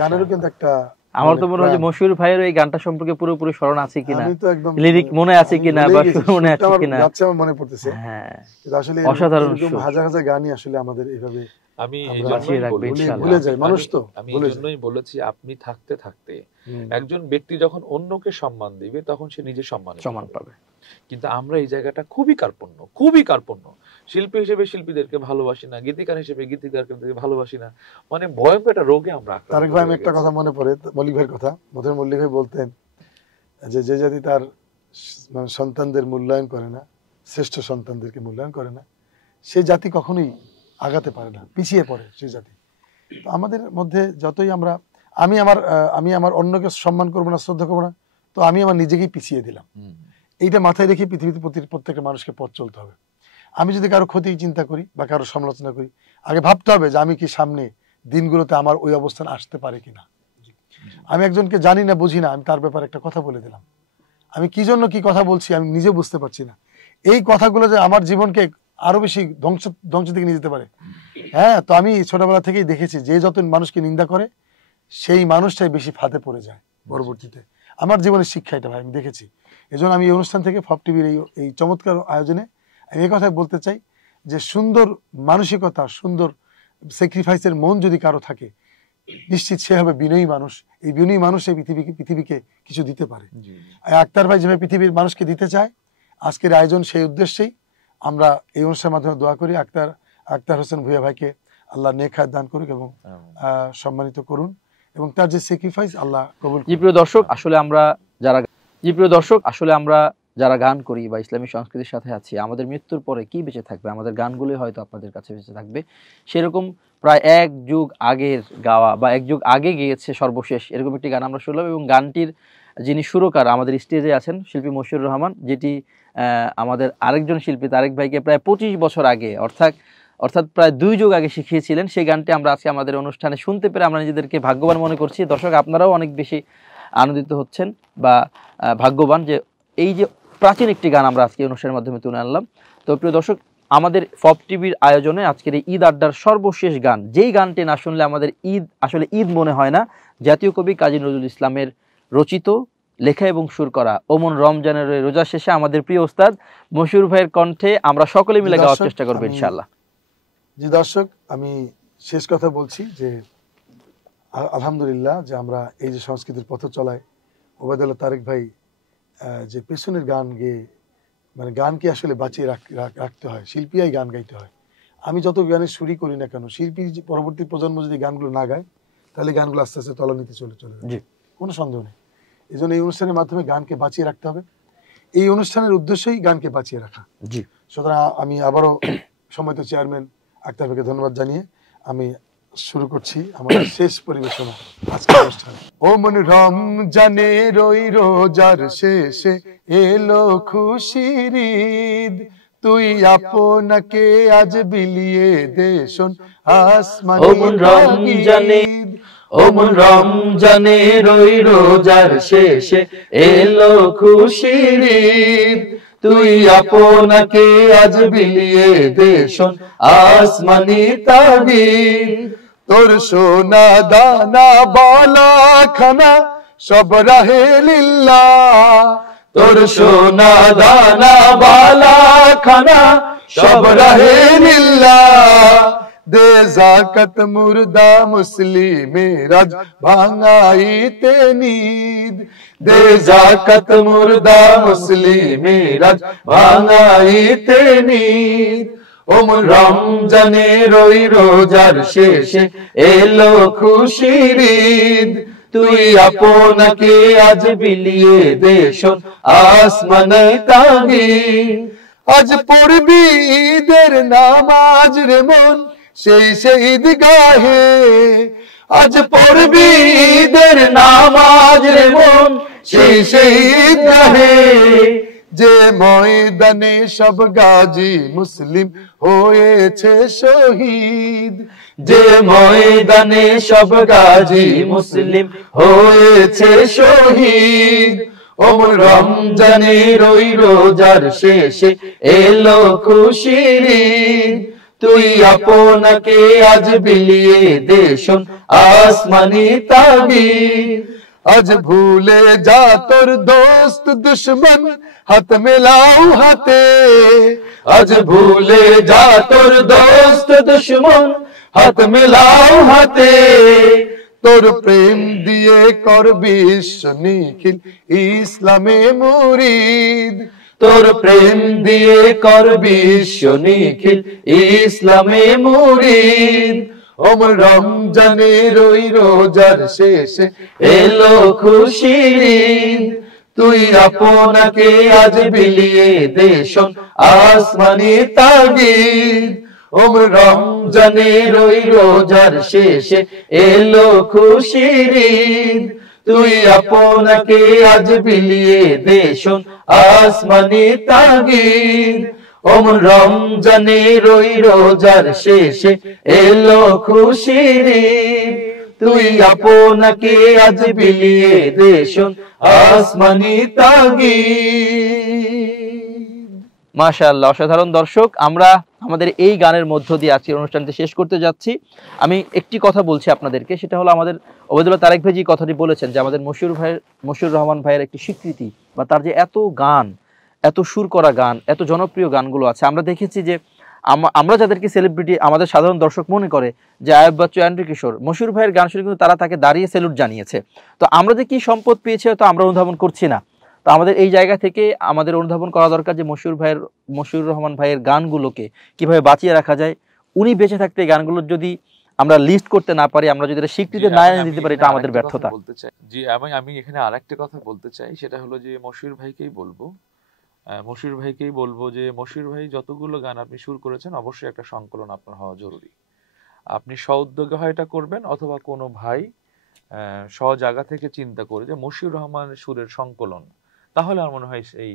গানেরও কিন্তু একটা আমার তো মনে হয় যে প্রাণ। মশিউর ভাইয়ের এই গানটা সম্পর্কে পুরোপুরি স্মরণ আছে কিনা, আমি তো একদম লিরিক মনে আছে আমি কিনা, ভুলে বা গেছি, সুর মনে আছে সুরটা আমার কিনা। যাচ্ছে আমার মনে পড়তেছে। হ্যাঁ, কিন্তু আসলে অসাধারণ এরকম সুর। হাজার হাজার গানই আসলে আমাদের এইভাবে আমি এই আমরা বাঁচিয়ে জন্যই রাখবে বলেছি, ইনশাআল্লাহ। ভুলে যাই, মানুষ তো আমি ভুলে এই যায়। জন্যই বলেছি আপনি থাকতে থাকতে হুম। একজন ব্যক্তি যখন অন্যকে সম্মান দিবে তখন সে নিজে সম্মান সমান পাবে। কিন্তু আমরা এই জায়গাটা খুবই কার্পণ্য, খুবই কার্পণ্য। শিল্পী হিসেবে শিল্পীদেরকে ভালোবাসি না, গীতিকার হিসেবে গীতিকারকে ভালোবাসি না, মানে ভয়ঙ্কর একটা রোগে আমরা আক্রান্ত তারেক ভাই, আমি হয়ে একটা গেছি। কথা মনে পড়ে মল্লিক ভাইয়ের কথা। মধুর মল্লিক ভাই বলতেন যে যে জাতি তার মানে সন্তানদের মূল্যায়ন করে না, শ্রেষ্ঠ সন্তানদেরকে মূল্যায়ন করে না, সেই জাতি কখনোই আগাতে পারে না, পিছিয়ে পড়ে সেই জাতি। তো আমাদের মধ্যে যতই আমরা আমি আমার অন্যকে সম্মান করবো না, শ্রদ্ধা করবো না, তো আমি আমার নিজেকেই পিছিয়ে দিলাম। হুম। এইটা মাথায় রেখে পৃথিবীতে প্রত্যেকটা মানুষকে পথ চলতে হবে। আমি যদি কারো ক্ষতি চিন্তা করি বা কারো সমালোচনা করি, আগে ভাবতে হবে যে আমি কি সামনে দিনগুলোতে আমার ওই অবস্থান আসতে পারে কিনা। আমি একজনকে জানি না, বুঝি না, আমি তার ব্যাপারে একটা কথা বলে দিলাম, আমি কি জন্য কি কথা বলছি আমি নিজে বুঝতে পারছি না। এই কথাগুলো যে আমার জীবনকে আরো বেশি ধ্বংস দিকে নিয়ে যেতে পারে। হ্যাঁ, তো আমি ছোটবেলা থেকেই দেখেছি যে যত মানুষকে নিন্দা করে সেই মানুষটাই বেশি ফাঁদে পড়ে যায় পরবর্তীতে। আমার জীবনের শিক্ষা এটা ভাই, আমি দেখেছি। এজন্য আমি এই অনুষ্ঠান থেকে ফব টিভির এই চমৎকার আয়োজনে আমি এই কথাই বলতে চাই যে সুন্দর মানসিকতা, সুন্দর স্যাক্রিফাইসের মন যদি কারো থাকে, নিশ্চিত সে হবে বিনয়ী মানুষ। এই বিনয়ী মানুষ এই পৃথিবীকে কিছু দিতে পারে। জি, আক্তার ভাই যেভাবে পৃথিবীর মানুষকে দিতে চায়, আজকের আয়োজন সেই উদ্দেশ্যেই। আমরা এই অনুষ্ঠানের মাধ্যমে দোয়া করি আক্তার হোসেন ভূঁইয়া ভাইকে আল্লাহ নেক হায়াত দান করুক এবং সম্মানিত করুন, এবং তার যে স্যাক্রিফাইস আল্লাহ কবুল করুন। প্রিয় দর্শক, আসলে আমরা যারা গান করি বা ইসলামী সংস্কৃতির সাথে আছি, আমাদের মৃত্যুর পরে কি বেঁচে থাকবে? আমাদের গানগুলোই হয়তো আপনাদের কাছে বেঁচে থাকবে। সেরকম প্রায় 1 যুগ আগের গাওয়া বা 1 যুগ আগে গিয়েছে সর্বশেষ এরকম একটি গান আমরা শুনলাম, এবং গানটির যিনি সুরকার আমাদের স্টেজে আছেন শিল্পী মশিউর রহমান, যেটি আমাদের আরেকজন শিল্পী তারেক ভাইকে প্রায় 25 বছর আগে অর্থাৎ প্রায় 2 যুগ আগে শিখিয়েছিলেন। সেই গানটি আমরা আজকে আমাদের অনুষ্ঠানে শুনতে পেরে আমরা নিজেদেরকে ভাগ্যবান মনে করছি। দর্শক, আপনারাও অনেক বেশি আনন্দিত হচ্ছেন বা ভাগ্যবান যে এই যে প্রাচীন একটি গান আমরা আজকে অনুষ্ঠানের মাধ্যমে তুলে আনলাম। তো প্রিয় দর্শক, আমাদের ফব টিভির আয়োজনে আজকের এই ঈদ আড্ডার সর্বশেষ গান, যেই গানটি না শুনলে আমাদের ঈদ মনে হয় না, জাতীয় কবি কাজী নজরুল ইসলামের রচিত, লেখা এবং সুর করা ওমন রমজানের রোজা শেষে আমাদের প্রিয় ওস্তাদ মশিউর ভাইয়ের কণ্ঠে আমরা সকলে মিলে গাওয়ার চেষ্টা করবো ইনশাআল্লাহ। জি দর্শক, আমি শেষ কথা বলছি যে আলহামদুলিল্লাহ যে আমরা এই যে সংস্কৃতির পথ চলায় ওবায়দুল্লাহ তারেক ভাই যে পেছনের গান গেয়ে, মানে গানকে আসলে বাঁচিয়ে রাখতে হয়, শিল্পীরাই গান গাইতে হয়। আমি যত গানের সুরই করি না কেন, শিল্পী পরবর্তী প্রজন্ম যদি গানগুলো না গায়, তাহলে গানগুলো আস্তে আস্তে তলানিতে চলে যাবে, কোনো সন্দেহ নেই। এই জন্য এই অনুষ্ঠানের মাধ্যমে গানকে বাঁচিয়ে রাখতে হবে। এই অনুষ্ঠানের উদ্দেশ্যই গানকে বাঁচিয়ে রাখা। জি, সুতরাং আমি আবারও সম্মানিত চেয়ারম্যান আক্তার ভাইকে ধন্যবাদ জানিয়ে আমি শুরু করছি আমাদের শেষ পরিবেশনা আজকের অনুষ্ঠান। ওমন রমজানে রই রোজার শেষে এলো খুশির ঈদ, তুই আপনাকে আজ বিলিয়ে দে শোন আসমানি ঈদ। ওমন রমজানে রই রোজার শেষে এলো খুশির ঈদ, তুই আপনাকে আজ বিলিয়ে দে শোন আসমানি তাবির। তোর সোনা দানা বালা খানা সব রাহে লিল্লাহ, তোর সোনা দানা বালা খানা সব রাহে লিল্লাহ। দে জাকাত মুর্দা মুসলিমেরাজ ভাঙাইতে নিদ, দে জাকাত মুর্দা মুসলিমেরাজ ভাঙাইতে নিদ। ওমন রমজানে রই রোজার শেষে এলো খুশির ঈদ, তুই আপনাকে আজ বিলিয়ে দে শোন আসমানে তাবির। আজ পড়বি ঈদের নামাজ রে মন সেই শহীদ গাহে, আজ পড়বি ঈদের নামাজ রে মন সেই শহীদ গাহে। যে ময়দানে সব গাজী মুসলিম হয়েছে শহীদ, যে ময়দানে সব গাজী মুসলিম হয়েছে শহীদ। ওমন রমজানে রই রোজার শেষে এলো খুশির ঈদ, তুই আপনাকে আজ বিলিয়ে দে শোন আসমানি তাবির। আজ ভুলে যা তোর দোস্ত দুশ্মন হাত মেলাও হাতে, আজ ভুলে যা তোর দোস্ত দুশ্মন হাত মেলাও হাতে। তোর প্রেম দিয়ে কর বিশ্ব নিখিল ইসলামে মুরিদ, তোর প্রেম দিয়ে কর বিশ্ব নিখিল ইসলামে মুরিদ। ওমন রমজানে রই রোজার শেষে এলো খুশির ঈদ, তুই আপনাকে আজ বিলিয়ে দে শোন আসমানি তাবির। ওমন রমজানে রই রোজার শেষে এলো খুশির ঈদ, তুই আপনাকে আজ বিলিয়ে দে শোন আসমানি তাবির। ওমন রমজানে রই রোজার শেষে এলো খুশির ঈদ, তুই আপনাকে আজ বিলিয়ে দে শোন আসমানি তাবির। মাশাআল্লাহ, অসাধারণ। দর্শক, আমরা আমাদের এই গানের মধ্য দিয়ে আজকের অনুষ্ঠানটি শেষ করতে যাচ্ছি। আমি একটি কথা বলছি আপনাদেরকে, সেটা হলো আমাদের ওবায়দুল্লাহ তারেক ভাই যে কথাটি বলেছেন যে আমাদের মশিউর রহমান ভাইয়ের একটি স্বীকৃতি বা তার যে এত গান, এত সুর করা গান, এত জনপ্রিয় গানগুলো আছে। আমরা দেখেছি যে আমরা যাদেরকে সেলিব্রিটি আমাদের সাধারণ দর্শক মনে করে যে আয়ুব বাচ্চু, অ্যান্ড্রু কিশোর, মশিউর ভাইয়ের গান শুনে কিন্তু তারা তাকে দাঁড়িয়ে স্যালুট জানিয়েছে। তো আমরা যে কি সম্পদ পেয়েছি হয়তো আমরা অনুধাবন করছি না। তো আমাদের এই জায়গা থেকে আমাদের অনুধাবন করা দরকার যে মশিউর রহমান ভাইয়ের গানগুলোকে কিভাবে বাঁচিয়ে রাখা যায়। উনি বেঁচে থাকতে এই গানগুলোর যদি আমরা লিস্ট করতে না পারি, আমরা যদি স্বীকৃতি না এনে দিতে পারি, এটা আমাদের ব্যর্থতা। বলতে চাই জি, আমি এখানে আরেকটা কথা বলতে চাই, সেটা হলো যে মশিউর ভাইকেই বলবো যে মশিউর ভাই যতগুলো গান আপনি সুর করেছেন অবশ্যই একটা সংকলন আপনার হওয়া জরুরি। আপনি স্ব-উদ্যোগে হয় এটা করবেন, অথবা কোনো ভাই জায়গা থেকে চিন্তা করে যে মশিউর রহমানের সুরের সংকলন, তাহলে আমার মনে হয় এই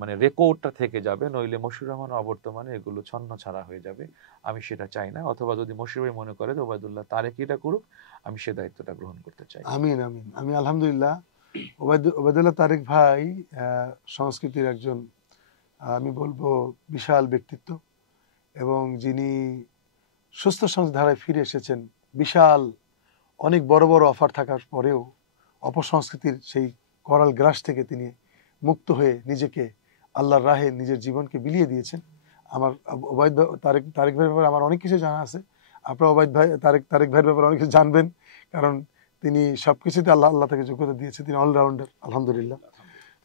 মানে রেকর্ডটা থেকে যাবে। নইলে মশিউর রহমান অবর্তমানে এগুলো ছন্ন ছাড়া হয়ে যাবে, আমি সেটা চাই না। অথবা যদি মশিউর ভাই মনে করে যে ওবায়দুল্লাহ তারেক এটা করুক, আমি সে দায়িত্বটা গ্রহণ করতে চাই। আমিন আমিন। আমি আলহামদুলিল্লাহ ওবায়দুল্লাহ তারেক ভাই সংস্কৃতির একজন আমি বলবো বিশাল ব্যক্তিত্ব, এবং যিনি সুস্থ সমাজ ধারায় ফিরে এসেছেন। বিশাল অনেক বড় বড় অফার থাকার পরেও অপসংস্কৃতির সেই করাল গ্রাস থেকে তিনি মুক্ত হয়ে নিজেকে আল্লাহর রাহে নিজের জীবনকে বিলিয়ে দিয়েছেন। আমার ওবায়দ তারেক ভাইয়ের ব্যাপারে আমার অনেক কিছু জানা আছে। আপনারা ওবায়দ ভাই তারেক ভাইয়ের ব্যাপারে অনেক কিছু জানবেন, কারণ তিনি সবকিছুতে আল্লাহ তাকে যোগ্যতা দিয়েছে, তিনি অলরাউন্ডার আলহামদুলিল্লাহ।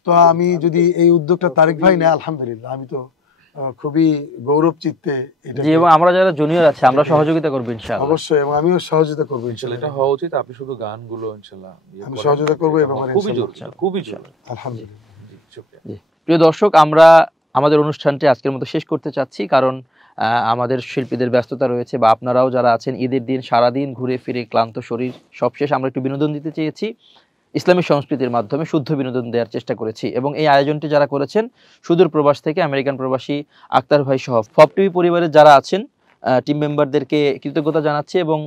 তো আমি যদি এই উদ্যোগটা তারেক ভাই নেয়, আলহামদুলিল্লাহ, আমি তো খুবই গৌরব চিত্তে এটা। জি, এবং আমরা যারা জুনিয়র আছে আমরা সহযোগিতা করব ইনশাআল্লাহ। অবশ্যই, এবং আমিও সহযোগিতা করব ইনশাআল্লাহ। এটা হওয়া উচিত, আপনি শুধু গানগুলো ইনশাআল্লাহ আমি সহযোগিতা করব, এবং খুবই জরুরি। আলহামদুলিল্লাহ। জি, প্রিয় দর্শক, আমরা আমাদের অনুষ্ঠানটি আজকের মতো শেষ করতে চাচ্ছি, কারণ আমাদের শিল্পীদের ব্যস্ততা রয়েছে, বা আপনারাও যারা আছেন ঈদের দিন সারাদিন ঘুরে ফিরে ক্লান্ত শরীর, সবশেষ আমরা একটু বিনোদন দিতে চেয়েছি। ইসলামী সংস্কৃতির মাধ্যমে শুদ্ধ বিনোদন দেওয়ার চেষ্টা করেছি, এবং এই আয়োজনটি যারা করেছেন সুদূর প্রবাস থেকে আমেরিকান প্রবাসী আক্তার ভাই সহ ফব টিভি পরিবারের যারা আছেন টিম মেম্বারদেরকে কৃতজ্ঞতা জানাচ্ছি। এবং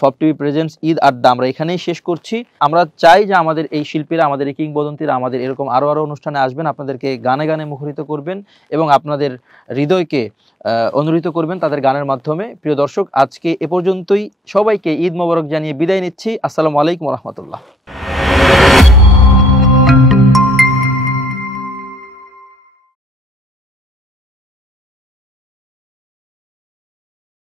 ফব টিভি প্রেজেন্টস ঈদ আড্ডা আমরা এখানেই শেষ করছি। আমরা চাই যে আমাদের এই শিল্পীরা, আমাদের এই কিংবদন্তীরা আমাদের এরকম আরও অনুষ্ঠানে আসবেন, আপনাদেরকে গানে গানে মুখরিত করবেন এবং আপনাদের হৃদয়কে অনুরিত করবেন তাদের গানের মাধ্যমে। প্রিয় দর্শক, আজকে এ পর্যন্তই। সবাইকে ঈদ মোবারক জানিয়ে বিদায় নিচ্ছি। আসসালামু আলাইকুম ওয়া রাহমাতুল্লাহ।